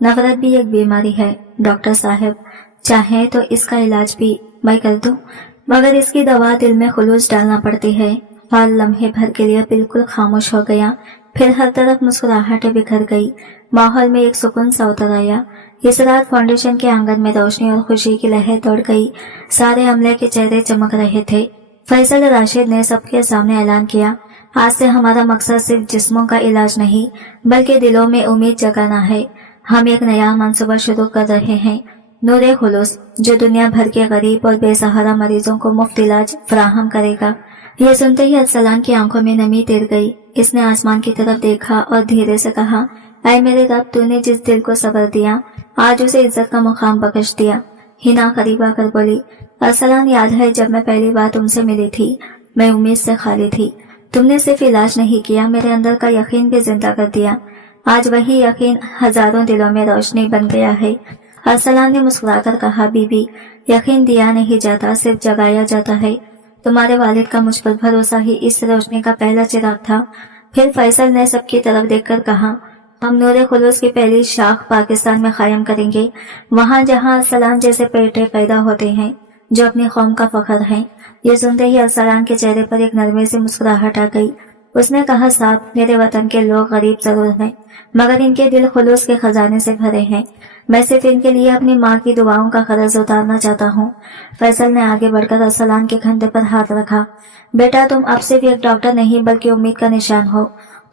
نفرت بھی ایک بیماری ہے ڈاکٹر صاحب، چاہیں تو اس کا علاج بھی میں کر دوں، مگر اس کی دوا دل میں خلوص ڈالنا پڑتی ہے۔ حال لمحے بھر کے لیے بالکل خاموش ہو گیا، پھر ہر طرف مسکراہٹیں بکھر گئی، ماحول میں ایک سکون سا اتر آیا۔ اس رات فاؤنڈیشن کے آنگن میں روشنی اور خوشی کی لہر دوڑ گئی، سارے عملے کے چہرے چمک رہے تھے۔ فیصل راشد نے سب کے سامنے اعلان کیا، آج سے ہمارا مقصد صرف جسموں کا علاج نہیں بلکہ دلوں میں امید جگانا ہے۔ ہم ایک نیا منصوبہ شروع کر رہے ہیں، نور خلوص، جو دنیا بھر کے غریب اور بے سہارا مریضوں کو مفت علاج فراہم کرے گا۔ یہ سنتے ہی ارسلان کی آنکھوں میں نمی تیر گئی۔ اس نے آسمان کی طرف دیکھا اور دھیرے سے کہا، اے میرے رب، تو نے جس دل کو صبر دیا آج اسے عزت کا مقام بخش دیا۔ ہنا قریب آ کر بولی، ارسلان، یاد ہے جب میں پہلی بار تم سے ملی تھی میں امید سے خالی تھی۔ تم نے صرف علاج نہیں کیا، میرے اندر کا یقین بھی زندہ کر دیا۔ آج وہی یقین ہزاروں دلوں میں روشنی بن گیا ہے۔ ارسلان نے مسکرا کر کہا، بی بی، یقین دیا نہیں جاتا، صرف جگایا جاتا ہے۔ تمہارے والد کا مجھ پر بھروسہ ہی اس روشنی کا پہلا چراغ تھا۔ پھر فیصل نے سب کی طرف دیکھ کر کہا، ہم نور خلوص کی پہلی شاخ پاکستان میں قائم کریں گے، وہاں جہاں ارسلان جیسے بیٹے پیدا ہوتے ہیں جو اپنی قوم کا فخر ہیں۔ یہ سنتے ہی ارسلان کے چہرے پر ایک نرمی سی مسکراہٹ آ گئی۔ اس نے کہا، صاحب، میرے وطن کے لوگ غریب ضرور ہیں مگر ان کے دل خلوص کے خزانے سے بھرے ہیں۔ میں صرف ان کے لیے اپنی ماں کی دعاؤں کا قرض اتارنا چاہتا ہوں۔ فیصل نے آگے بڑھ کر ارسلان کے کندھے پر ہاتھ رکھا۔ بیٹا، تم اب صرف ایک ڈاکٹر نہیں بلکہ امید کا نشان ہو۔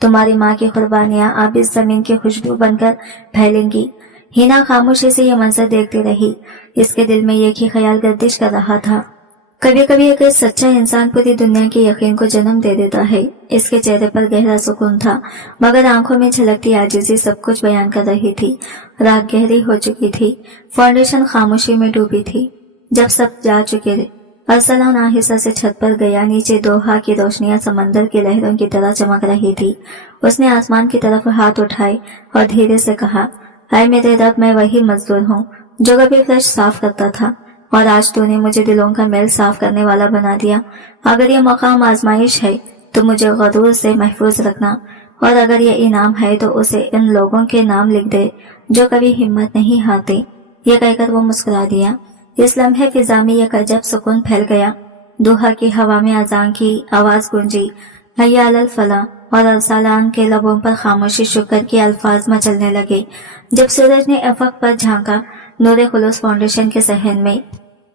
تمہاری ماں کی قربانیاں اب اس زمین کی خوشبو بن کر پھیلیں گی۔ ہنا خاموشی سے یہ منظر دیکھتی رہی۔ اس کے دل میں ایک ہی خیال گردش کر رہا تھا، کبھی کبھی ایک سچا انسان پوری دنیا کے یقین کو جنم دے دیتا ہے۔ اس کے چہرے پر گہرا سکون تھا مگر آنکھوں میں جھلکتی عاجزی سب کچھ بیان کر رہی تھی۔ رات گہری ہو چکی تھی، فاؤنڈیشن خاموشی میں ڈوبی تھی۔ جب سب جا چکے ارسلان آہستہ سے چھت پر گیا۔ نیچے دوحہ کی روشنیاں سمندر کی لہروں کی طرح چمک رہی تھی۔ اس نے آسمان کی طرف ہاتھ اٹھائے اور دھیرے سے کہا، اے میرے رب، میں وہی مزدور ہوں جو کبھی فرش صاف کرتا تھا اور آج تو نے مجھے دلوں کا میل صاف کرنے والا بنا دیا۔ اگر یہ مقام آزمائش ہے تو مجھے غرور سے محفوظ رکھنا، اور اگر یہ انعام ہے تو اسے ان لوگوں کے نام لکھ دے جو کبھی ہمت نہیں ہارتے۔ یہ کہہ کر وہ مسکرا دیا۔ اس لمحے فضا میں ایک عجب سکون پھیل گیا۔ دوحہ کی ہوا میں اذان کی آواز گونجی، حی علی الفلاح، اور ارسلان کے لبوں پر خاموشی شکر کے الفاظ مچلنے لگے۔ جب سورج نے افق پر جھانکا، نور خلوص فاؤنڈیشن کے صحن میں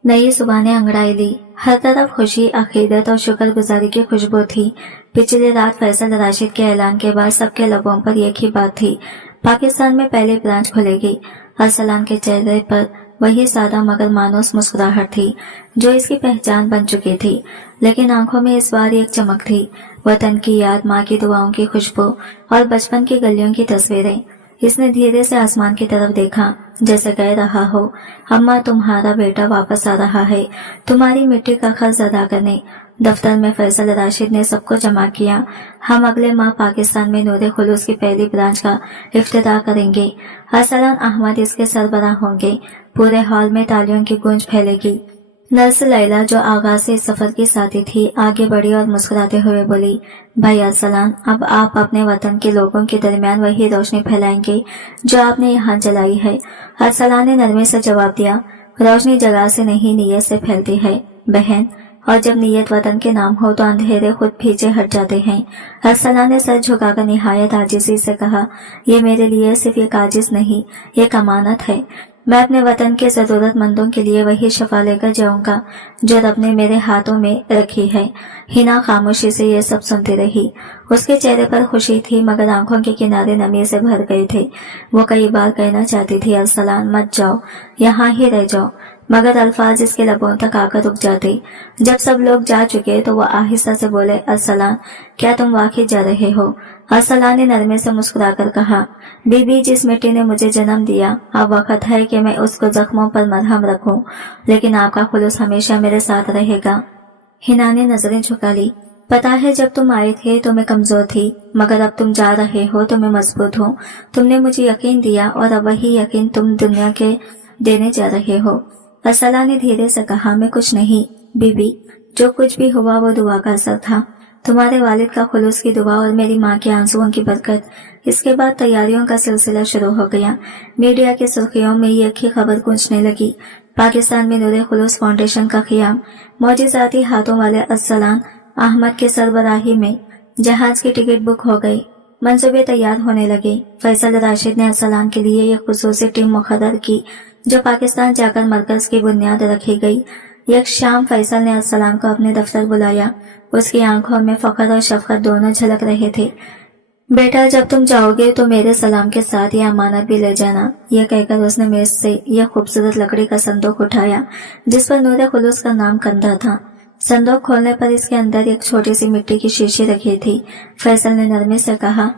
نئی صبح نے انگڑائی لی۔ ہر طرف خوشی، عقیدت اور شکر گزاری کی خوشبو تھی۔ پچھلی رات فیصل راشد کے اعلان کے بعد سب کے لبوں پر ایک ہی بات تھی، پاکستان میں پہلی برانچ کھلے گی۔ ارسلان کے چہرے پر وہی سادہ مگر مانوس مسکراہٹ تھی جو اس کی پہچان بن چکی تھی، لیکن آنکھوں میں اس بار ایک چمک تھی، وطن کی یاد، ماں کی دعاؤں کی خوشبو اور بچپن کی گلیوں کی تصویریں۔ اس نے دھیرے سے آسمان کی طرف دیکھا، جیسے کہہ رہا ہو، اماں، تمہارا بیٹا واپس آ رہا ہے تمہاری مٹی کا قرض ادا کرنے۔ دفتر میں فیصل راشد نے سب کو جمع کیا۔ ہم اگلے ماہ پاکستان میں نور خلوص کی پہلی برانچ کا افتتاح کریں گے۔ ارسلان احمد اس کے سربراہ ہوں گے۔ پورے ہال میں تالیوں کی گونج پھیلے گی۔ نرس لیلا، جو آغاز سے اس سفر کی ساتھی تھی، آگے بڑھی اور مسکراتے ہوئے بولی، بھائی ارسلان، اب آپ اپنے وطن کے لوگوں کے درمیان وہی روشنی پھیلائیں گے جو آپ نے یہاں جلائی ہے۔ ارسلان نے نرمی سے جواب دیا، روشنی جگہ سے نہیں، نیت سے پھیلتی ہے بہن، اور جب نیت وطن کے نام ہو تو اندھیرے خود پیچھے ہٹ جاتے ہیں۔ ارسلان نے سر جھکا کر نہایت عاجزی سے کہا، یہ میرے لیے صرف ایک عاجز نہیں، ایک امانت ہے۔ میں اپنے وطن کے ضرورت مندوں کے لیے وہی شفا لے کر جاؤں گا جو رب نے میرے ہاتھوں میں رکھی ہے۔ ہنا خاموشی سے یہ سب سنتی رہی۔ اس کے چہرے پر خوشی تھی مگر آنکھوں کے کنارے نمی سے بھر گئے تھے۔ وہ کئی بار کہنا چاہتی تھی، ارسلان مت جاؤ، یہاں ہی رہ جاؤ، مگر الفاظ اس کے لبوں تک آ کر رک جاتے۔ جب سب لوگ جا چکے تو وہ آہستہ سے بولے، ارسلان، کیا تم واقعی جا رہے ہو؟ ارسلان نے نرمے سے مسکرا کر کہا، بی بی، جس مٹی نے مجھے جنم دیا، اب وقت ہے کہ میں اس کو زخموں پر مرہم رکھوں، لیکن آپ کا خلوص ہمیشہ میرے ساتھ رہے گا۔ ہنا نے نظریں جھکا لی۔ پتا ہے جب تم آئے تھے تو میں کمزور تھی، مگر اب تم جا رہے ہو تو میں مضبوط ہوں۔ تم نے مجھے یقین دیا اور اب وہی یقین تم دنیا کے دینے جا رہے ہو۔ ارسلان نے دھیرے سے کہا، میں کچھ نہیں بی بی، جو کچھ بھی ہوا وہ دعا کا اثر تھا، تمہارے والد کا خلوص کی دعا اور میری ماں کے آنسوؤں کی برکت۔ اس کے بعد تیاریوں کا سلسلہ شروع ہو گیا۔ میڈیا کے سرخیوں میں ایک ہی خبر گونجنے لگی، پاکستان میں نور خلوص فاؤنڈیشن کا قیام۔ معجزاتی ہاتھوں والے ارسلان احمد کے سربراہی میں جہاز کی ٹکٹ بک ہو گئی، منصوبے تیار ہونے لگے۔ فیصل راشد نے ارسلان کے لیے ایک خصوصی ٹیم مقرر کی جو پاکستان جا کر مرکز کی بنیاد رکھی گئی۔ ایک شام فیصل نے ارسلان کو اپنے دفتر بلایا۔ اس کی آنکھوں میں فخر اور شفقت دونوں جھلک رہے تھے۔ بیٹا، جب تم جاؤ گے تو میرے سلام کے ساتھ یہ امانت بھی لے جانا۔ یہ کہہ کر اس نے میز سے یہ خوبصورت لکڑی کا صندوق اٹھایا جس پر نور خلوص کا نام کندہ تھا۔ संदूक खोलने पर इसके अंदर एक छोटी सी मिट्टी की शीशी रखी थी। फैसल ने नरमी से कहा,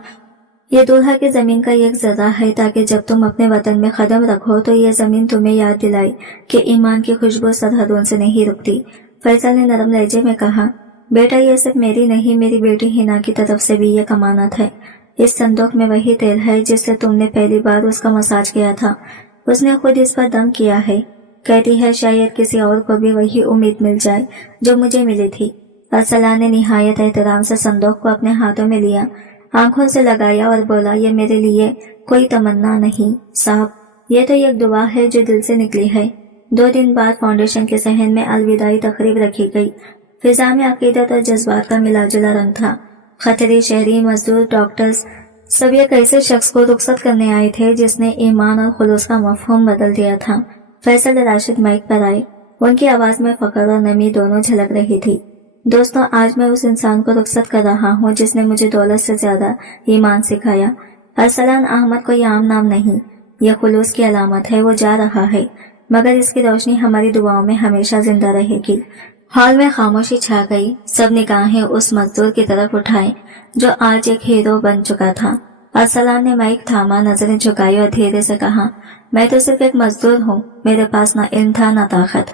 ये दूल्हा की जमीन का एक जर्रा है, ताकि जब तुम अपने वतन में कदम रखो तो ये जमीन तुम्हें याद दिलाए कि ईमान की खुशबू सरहदों से नहीं रुकती। फैसल ने नरम लहजे में कहा, बेटा, ये सिर्फ मेरी नहीं, मेरी बेटी हिना की तरफ से भी ये अमानत है। इस संदूक में वही तेल है जिससे तुमने पहली बार उसका मसाज किया था। उसने खुद इस पर दम किया है। कहती है शायद किसी और को भी वही उम्मीद मिल जाए जो मुझे मिली थी। अरसलान ने निहायत एहतराम से संदूक को अपने हाथों में लिया, आंखों से लगाया और बोला, ये मेरे लिए कोई तमन्ना नहीं साहब, ये तो एक दुआ है जो दिल से निकली है। 2 दिन बाद फाउंडेशन के सहन में अलविदाई तकरीब रखी गई। फिजा में अकीदत और जज्बात का मिलाजुला रंग था। खतरी, शहरी, मजदूर, डॉक्टर्स, सब एक ऐसे शख्स को रुखसत करने आए थे जिसने ईमान और खुलूस का मफहूम बदल दिया था। फैसल राशिद माइक पर आए। उनकी आवाज में फक्र और नमी दोनों झलक रही थी। दोस्तों, आज मैं उस इंसान को रुखसत कर रहा हूँ जिसने मुझे दौलत से ज्यादा ईमान सिखाया। अरसलान अहमद कोई आम नाम नहीं, यह खुलूस की अलामत है। वो जा रहा है, मगर इसकी रोशनी हमारी दुआओं में हमेशा जिंदा रहेगी। हॉल में खामोशी छा गई। सब निगाहें उस मजदूर की तरफ उठाए जो आज एक हीरो बन चुका था। अरसलान ने माइक थामा, नजरें झुकाई और धीरे से कहा, मैं तो सिर्फ एक मजदूर हूँ। मेरे पास ना इल्म था ना ताकत,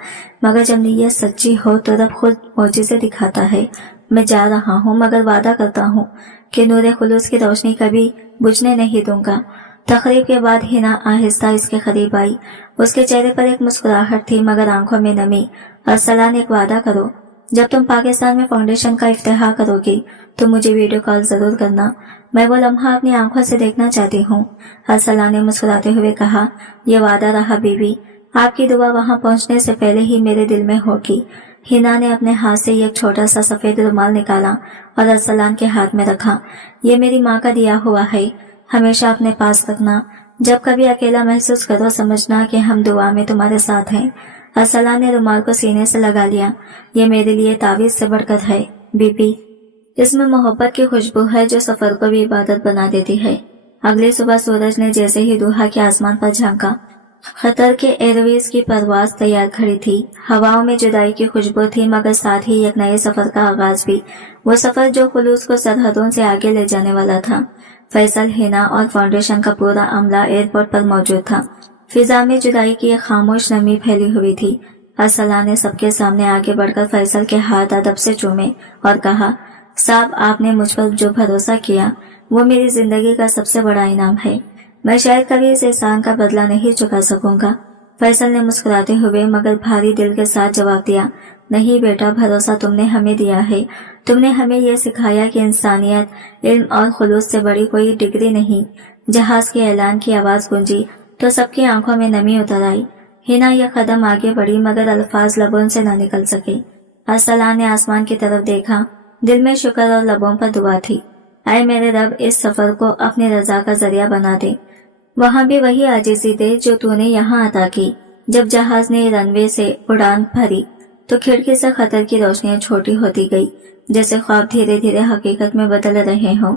मगर जब नीयत सच्ची हो तो रब खुद मौजिज़े दिखाता है। मैं जा रहा हूँ, मगर वादा करता हूँ कि नूरे खुलूस की रोशनी कभी बुझने नहीं दूंगा। तकरीब के बाद हिना आहिस्ता इसके करीब आई। उसके चेहरे पर एक मुस्कुराहट थी, मगर आंखों में नमी। अरसलान, एक वादा करो, जब तुम पाकिस्तान में फाउंडेशन का इफ्तिताह करोगी तो मुझे वीडियो कॉल जरूर करना। मैं वो लम्हा अपनी आंखों से देखना चाहती हूँ। अरसलान ने मुस्कुराते हुए कहा, ये वादा रहा बीबी, आपकी दुआ वहाँ पहुँचने से पहले ही मेरे दिल में होगी। हिना ने अपने हाथ से एक छोटा सा सफेद रुमाल निकाला और अरसलान के हाथ में रखा। ये मेरी माँ का दिया हुआ है, हमेशा अपने पास रखना। जब कभी अकेला महसूस करो, समझना कि हम दुआ में तुम्हारे साथ हैं। अरसलान ने रुमाल को सीने से लगा लिया। ये मेरे लिए तावीज़ से बढ़कर है बीबी, इसमें मोहब्बत की खुशबू है जो सफर को भी इबादत बना देती है। अगली सुबह सूरज ने जैसे ही दोहा के आसमान पर झांका, खतर के एयरवेज की परवाज तैयार खड़ी थी। हवाओं में जुदाई की खुशबू थी, मगर साथ ही एक नए सफर का आगाज भी। वो सफर जो खुलूस को सरहदों से आगे ले जाने वाला था। फैसल, हिना और फाउंडेशन का पूरा अमला एयरपोर्ट पर मौजूद था। फिजा में जुदाई की एक खामोश नमी फैली हुई थी। अरसलान ने सबके सामने आगे बढ़कर फैसल के हाथ अदब से चूमे और कहा, साहब, आपने मुझ पर जो भरोसा किया वो मेरी जिंदगी का सबसे बड़ा इनाम है। मैं शायद कभी इस एहसान का बदला नहीं चुका सकूंगा। फैसल ने मुस्कुराते हुए मगर भारी दिल के साथ जवाब दिया, नहीं बेटा, भरोसा तुमने हमें दिया है। तुमने हमें यह सिखाया कि इंसानियत, इल्म और खुलूस से बड़ी कोई डिग्री नहीं। जहाज के ऐलान की आवाज गूंजी तो सबकी आंखों में नमी उतर आई। हिना यह कदम आगे बढ़ी, मगर अल्फाज लबों से न निकल सके। अरसलान ने आसमान की तरफ देखा। दिल में शुक्र और लबों पर दुआ थी, आए मेरे रब, इस सफर को अपनी रजा का जरिया बना दे। वहाँ भी वही आजिज़ी दे जो तूने यहाँ अता की। जब जहाज ने रनवे से उड़ान भरी तो खिड़की से खतर की रोशनियां छोटी होती गई, जैसे ख्वाब धीरे धीरे हकीकत में बदल रहे हों।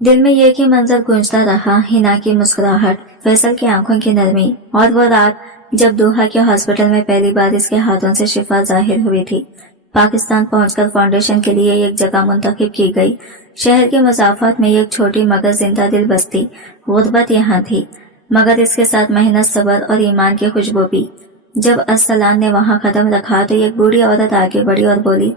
दिल में एक ही मंजर गूंजता रहा, हिना की मुस्कुराहट, फैसल की आंखों की नरमी, और वो रात जब दोहा के हॉस्पिटल में पहली बार इसके हाथों से शिफा जाहिर हुई थी। पाकिस्तान पहुंचकर फाउंडेशन के लिए एक जगह मुंतखब की गई। शहर के मसाफात में एक छोटी मगर जिंदा दिल बस्ती, गुर्बत यहाँ थी, मगर इसके साथ मेहनत, सब्र और ईमान की खुशबू भी। जब अरसलान ने वहाँ कदम रखा तो एक बूढ़ी औरत आगे बढ़ी और बोली,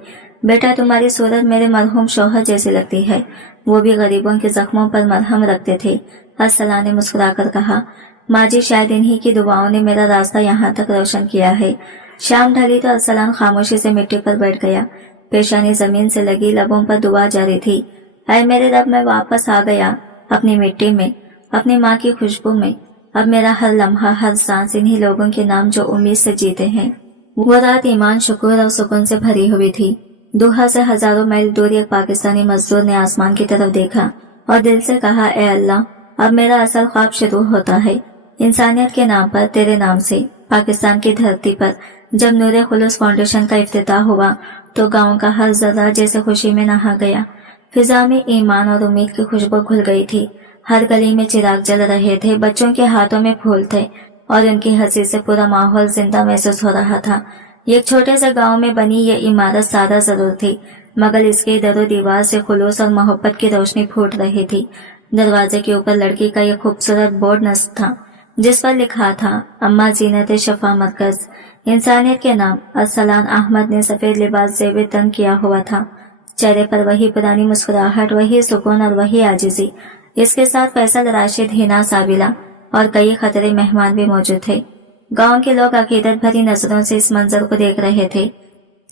बेटा, तुम्हारी सूरत मेरे मरहूम शौहर जैसी लगती है। वो भी गरीबों के जख्मों पर मरहम रखते थे। अरसलान ने मुस्कुराकर कहा, माँ जी, शायद इन्हीं की दुआओं ने मेरा रास्ता यहाँ तक रोशन किया है। शाम ढली तो अरसलान खामोशी से मिट्टी पर बैठ गया। पेशानी जमीन से लगी, लबों पर दुआ जारी थी, ऐ मेरे रब, मैं वापस आ गया अपनी मिट्टी में, अपनी माँ की खुशबू में। अब मेरा हर लम्हा, हर सांस इन्हीं लोगों के नाम जो उम्मीद से जीते हैं। वो रात ईमान, शुक्र और सुकून से भरी हुई थी। दोहा से हजारों मील दूर एक पाकिस्तानी मजदूर ने आसमान की तरफ देखा और दिल से कहा, ए अल्लाह, अब मेरा असल ख्वाब शुरू होता है। इंसानियत के नाम पर, तेरे नाम से, पाकिस्तान की धरती पर जब नूरे खुलूस फाउंडेशन का इफ्तिताह हुआ तो गाँव का हर जर्रा जैसे खुशी में नहा गया। फिजा में ईमान और उम्मीद की खुशबू घुल गई थी। हर गली में चिराग जल रहे थे, बच्चों के हाथों में फूल थे और उनकी हंसी से पूरा माहौल जिंदा महसूस हो रहा था। एक छोटे से गांव में बनी ये इमारत सादा जरूर थी, मगर इसके दरो दीवार से खुलूस और मोहब्बत की रोशनी फूट रही थी। दरवाजे के ऊपर लड़की का एक खूबसूरत बोर्ड नस्ब था, जिस पर लिखा था अम्मा जीनत शफा मरकज। इंसानियत के नाम अरसलान अहमद ने सफेद लिबास जेब तन किया हुआ था। चेहरे पर वही पुरानी मुस्कुराहट, वही सुकून और वही आजिजी। इसके साथ फैसल, राशिद, हिना, साबिला और कई खतरे मेहमान भी मौजूद थे। गांव के लोग अकीदत भरी नजरों से इस मंजर को देख रहे थे।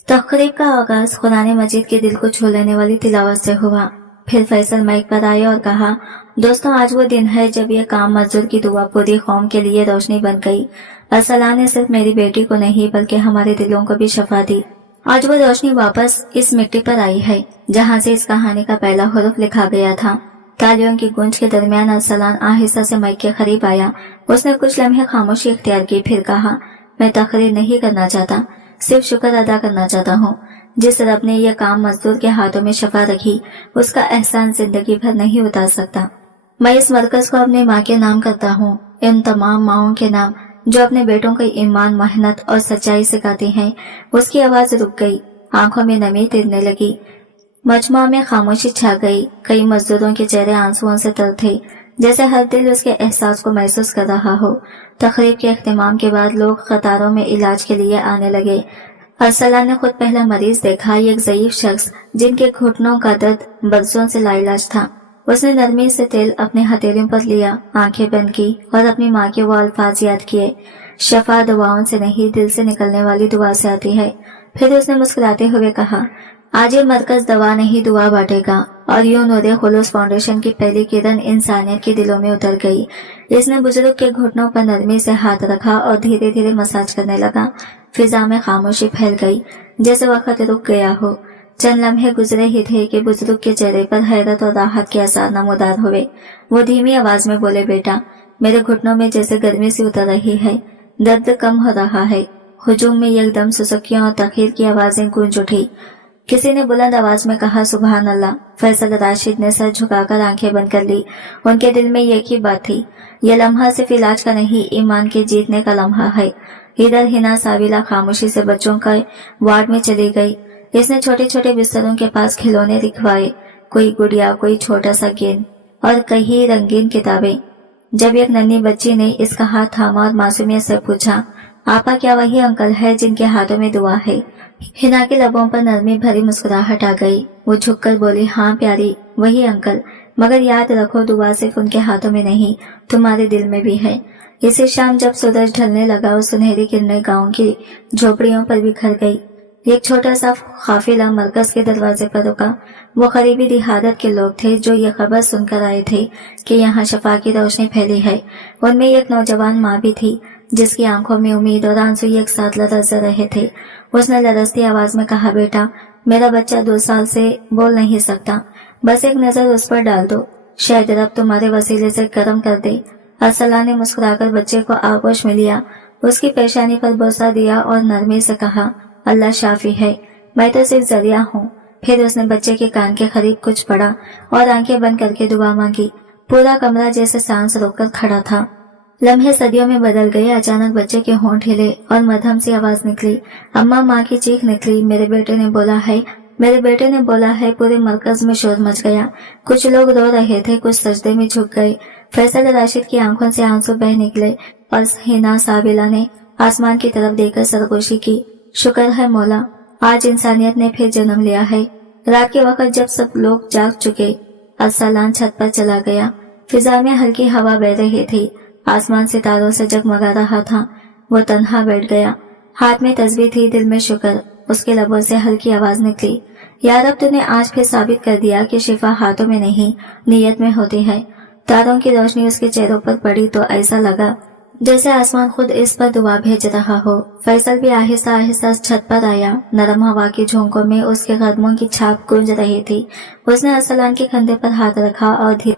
तकरीब का आगाज कुरान मजीद के दिल को छू लेने वाली तिलावत से हुआ। फिर फैसल माइक पर आए और कहा, दोस्तों, आज वो दिन है जब ये काम मजदूर की दुआ पूरी कौम के लिए रोशनी बन गई। अल्लाह ने सिर्फ मेरी बेटी को नहीं बल्कि हमारे दिलों को भी शफा दी। आज वो रोशनी वापस इस मिट्टी पर आई है जहाँ से इस कहानी का पहला हुरूफ लिखा गया था। तालियों की गूंज के दरमियान अरसलान आहिस्ता से माइक के करीब आया। उसने कुछ लम्हे खामोशी इख्तियार की, फिर कहा, मैं तकरीर नहीं करना चाहता, सिर्फ शुक्र अदा करना चाहता हूँ। जिस रब ने यह काम मजदूर के हाथों में शफा रखी, उसका एहसान जिंदगी भर नहीं उतार सकता। मैं इस मरकज को अपने माँ के नाम करता हूँ, इन तमाम माओं के नाम जो अपने बेटों को ईमान, मेहनत और सच्चाई सिखाती हैं। उसकी आवाज रुक गई, आंखों में नमी तिरने लगी। मजमा में खामोशी छा गई। कई मजदूरों के चेहरे आंसुओं से तर थे, जैसे हर दिल उसके एहसास को महसूस कर रहा हो। तकरीब के इख्तिमाम के बाद लोग कतारों में इलाज के लिए आने लगे। अरसलान ने खुद पहला मरीज देखा, एक ज़ईफ शख्स जिनके घुटनों का दर्द बरसों से लाइलाज था। उसने नरमी से तेल अपने हथेलियों पर लिया, आंखें बंद की और अपनी माँ के वो अल्फाज याद किए, शफा दुआओं से नहीं, दिल से निकलने वाली दुआ से आती है। फिर उसने मुस्कुराते हुए कहा, आज ये मरकज दवा नहीं दुआ बांटेगा। और यूं नूरे खुलूस फाउंडेशन की पहली किरण इंसानियत के दिलों में उतर गई। इसने बुजुर्ग के घुटनों पर नरमी से हाथ रखा और धीरे धीरे मसाज करने लगा। फिजा में खामोशी फैल गई, जैसे वक्त रुक गया हो। चंद लम्हे गुजरे ही थे कि बुजुर्ग के चेहरे पर हैरत और राहत के आसार नमूदार हुए। वो धीमी आवाज में बोले, बेटा, मेरे घुटनों में जैसे गर्मी सी उतर रही है, दर्द कम हो रहा है। हुजूम में एकदम सुसुकियों और तखीर की आवाजें गूंज उठी। किसी ने बुलंद आवाज में कहा, सुभान अल्लाह। फैसल राशिद ने सर झुकाकर आंखें बंद कर ली। उनके दिल में एक ही बात थी, यह लम्हा सिर्फ इलाज का नहीं, ईमान के जीतने का लम्हा है। इधर हिना साबिला खामोशी से बच्चों का वार्ड में चली गई। इसने छोटे छोटे बिस्तरों के पास खिलौने दिखवाए, कोई गुड़िया, कोई छोटा सा गेंद और कई रंगीन किताबें। जब एक नन्ही बच्ची ने इसका हाथ थामा और मासूमियत से पूछा, आपा, क्या वही अंकल है जिनके हाथों में दुआ है? हिना के लबों पर नरमी भरी मुस्कुराहट आ गई। वो झुककर बोली, हाँ प्यारी, वही अंकल, मगर याद रखो, दुआ सिर्फ उनके हाथों में नहीं, तुम्हारे दिल में भी है। इसी शाम जब सूरज ढलने लगा और सुनहरी किरणें गांव की झोपड़ियों पर बिखर गई, एक छोटा सा काफिला मरकज के दरवाजे पर रुका। वो करीबी दिहादत के लोग थे जो ये खबर सुनकर आए थे कि यहाँ शफा की रोशनी फैली है। उनमें एक नौजवान माँ भी थी, जिसकी आंखों में उम्मीद और आंसू एक साथ लरस रहे थे। उसने लरसती आवाज में कहा, बेटा, मेरा बच्चा 2 साल से बोल नहीं सकता, बस एक नजर उस पर डाल दो, शायद रब तुम्हारे वसीले से करम कर दे। अरसलान ने मुस्कुराकर बच्चे को आगोश में लिया, उसकी पेशानी पर बोसा दिया और नरमी से कहा, अल्लाह शाफी है, मैं तो सिर्फ जरिया हूँ। फिर उसने बच्चे के कान के करीब कुछ पढ़ा और आंखें बंद करके दुआ मांगी। पूरा कमरा जैसे सांस रोककर खड़ा था। लम्हे सदियों में बदल गए। अचानक बच्चे के होंठ हिले और मध्यम सी आवाज निकली, अम्मा। माँ की चीख निकली, मेरे बेटे ने बोला है, मेरे बेटे ने बोला है। पूरे मरकज में शोर मच गया। कुछ लोग रो रहे थे, कुछ सजदे में झुक गए। फैसल राशिद की आंखों से आंसू बह निकले और हिना साबिला ने आसमान की तरफ देखकर सरगोशी की, शुक्र है मौला, आज इंसानियत ने फिर जन्म लिया है। रात के वक्त जब सब लोग जाग चुके, अरसलान छत पर चला गया। फिजा में हल्की हवा बह रही थी, आसमान सितारों से जगमगा रहा था। वो तन्हा बैठ गया, हाथ में तस्बीह थी, दिल में शुक्र। उसके लबों से हल्की आवाज निकली, या रब, तूने आज फिर साबित कर दिया कि शिफा हाथों में नहीं, नीयत में होती है। तारों की रोशनी उसके चेहरों पर पड़ी तो ऐसा लगा जैसे आसमान खुद इस पर दुआ भेज रहा हो। फैसल भी आहिस्ता आहिस्ता छत पर आया। नरम हवा की झोंकों में उसके कदमों की छाप गूंज रही थी। उसने अरसलान के कंधे पर हाथ रखा और धीरे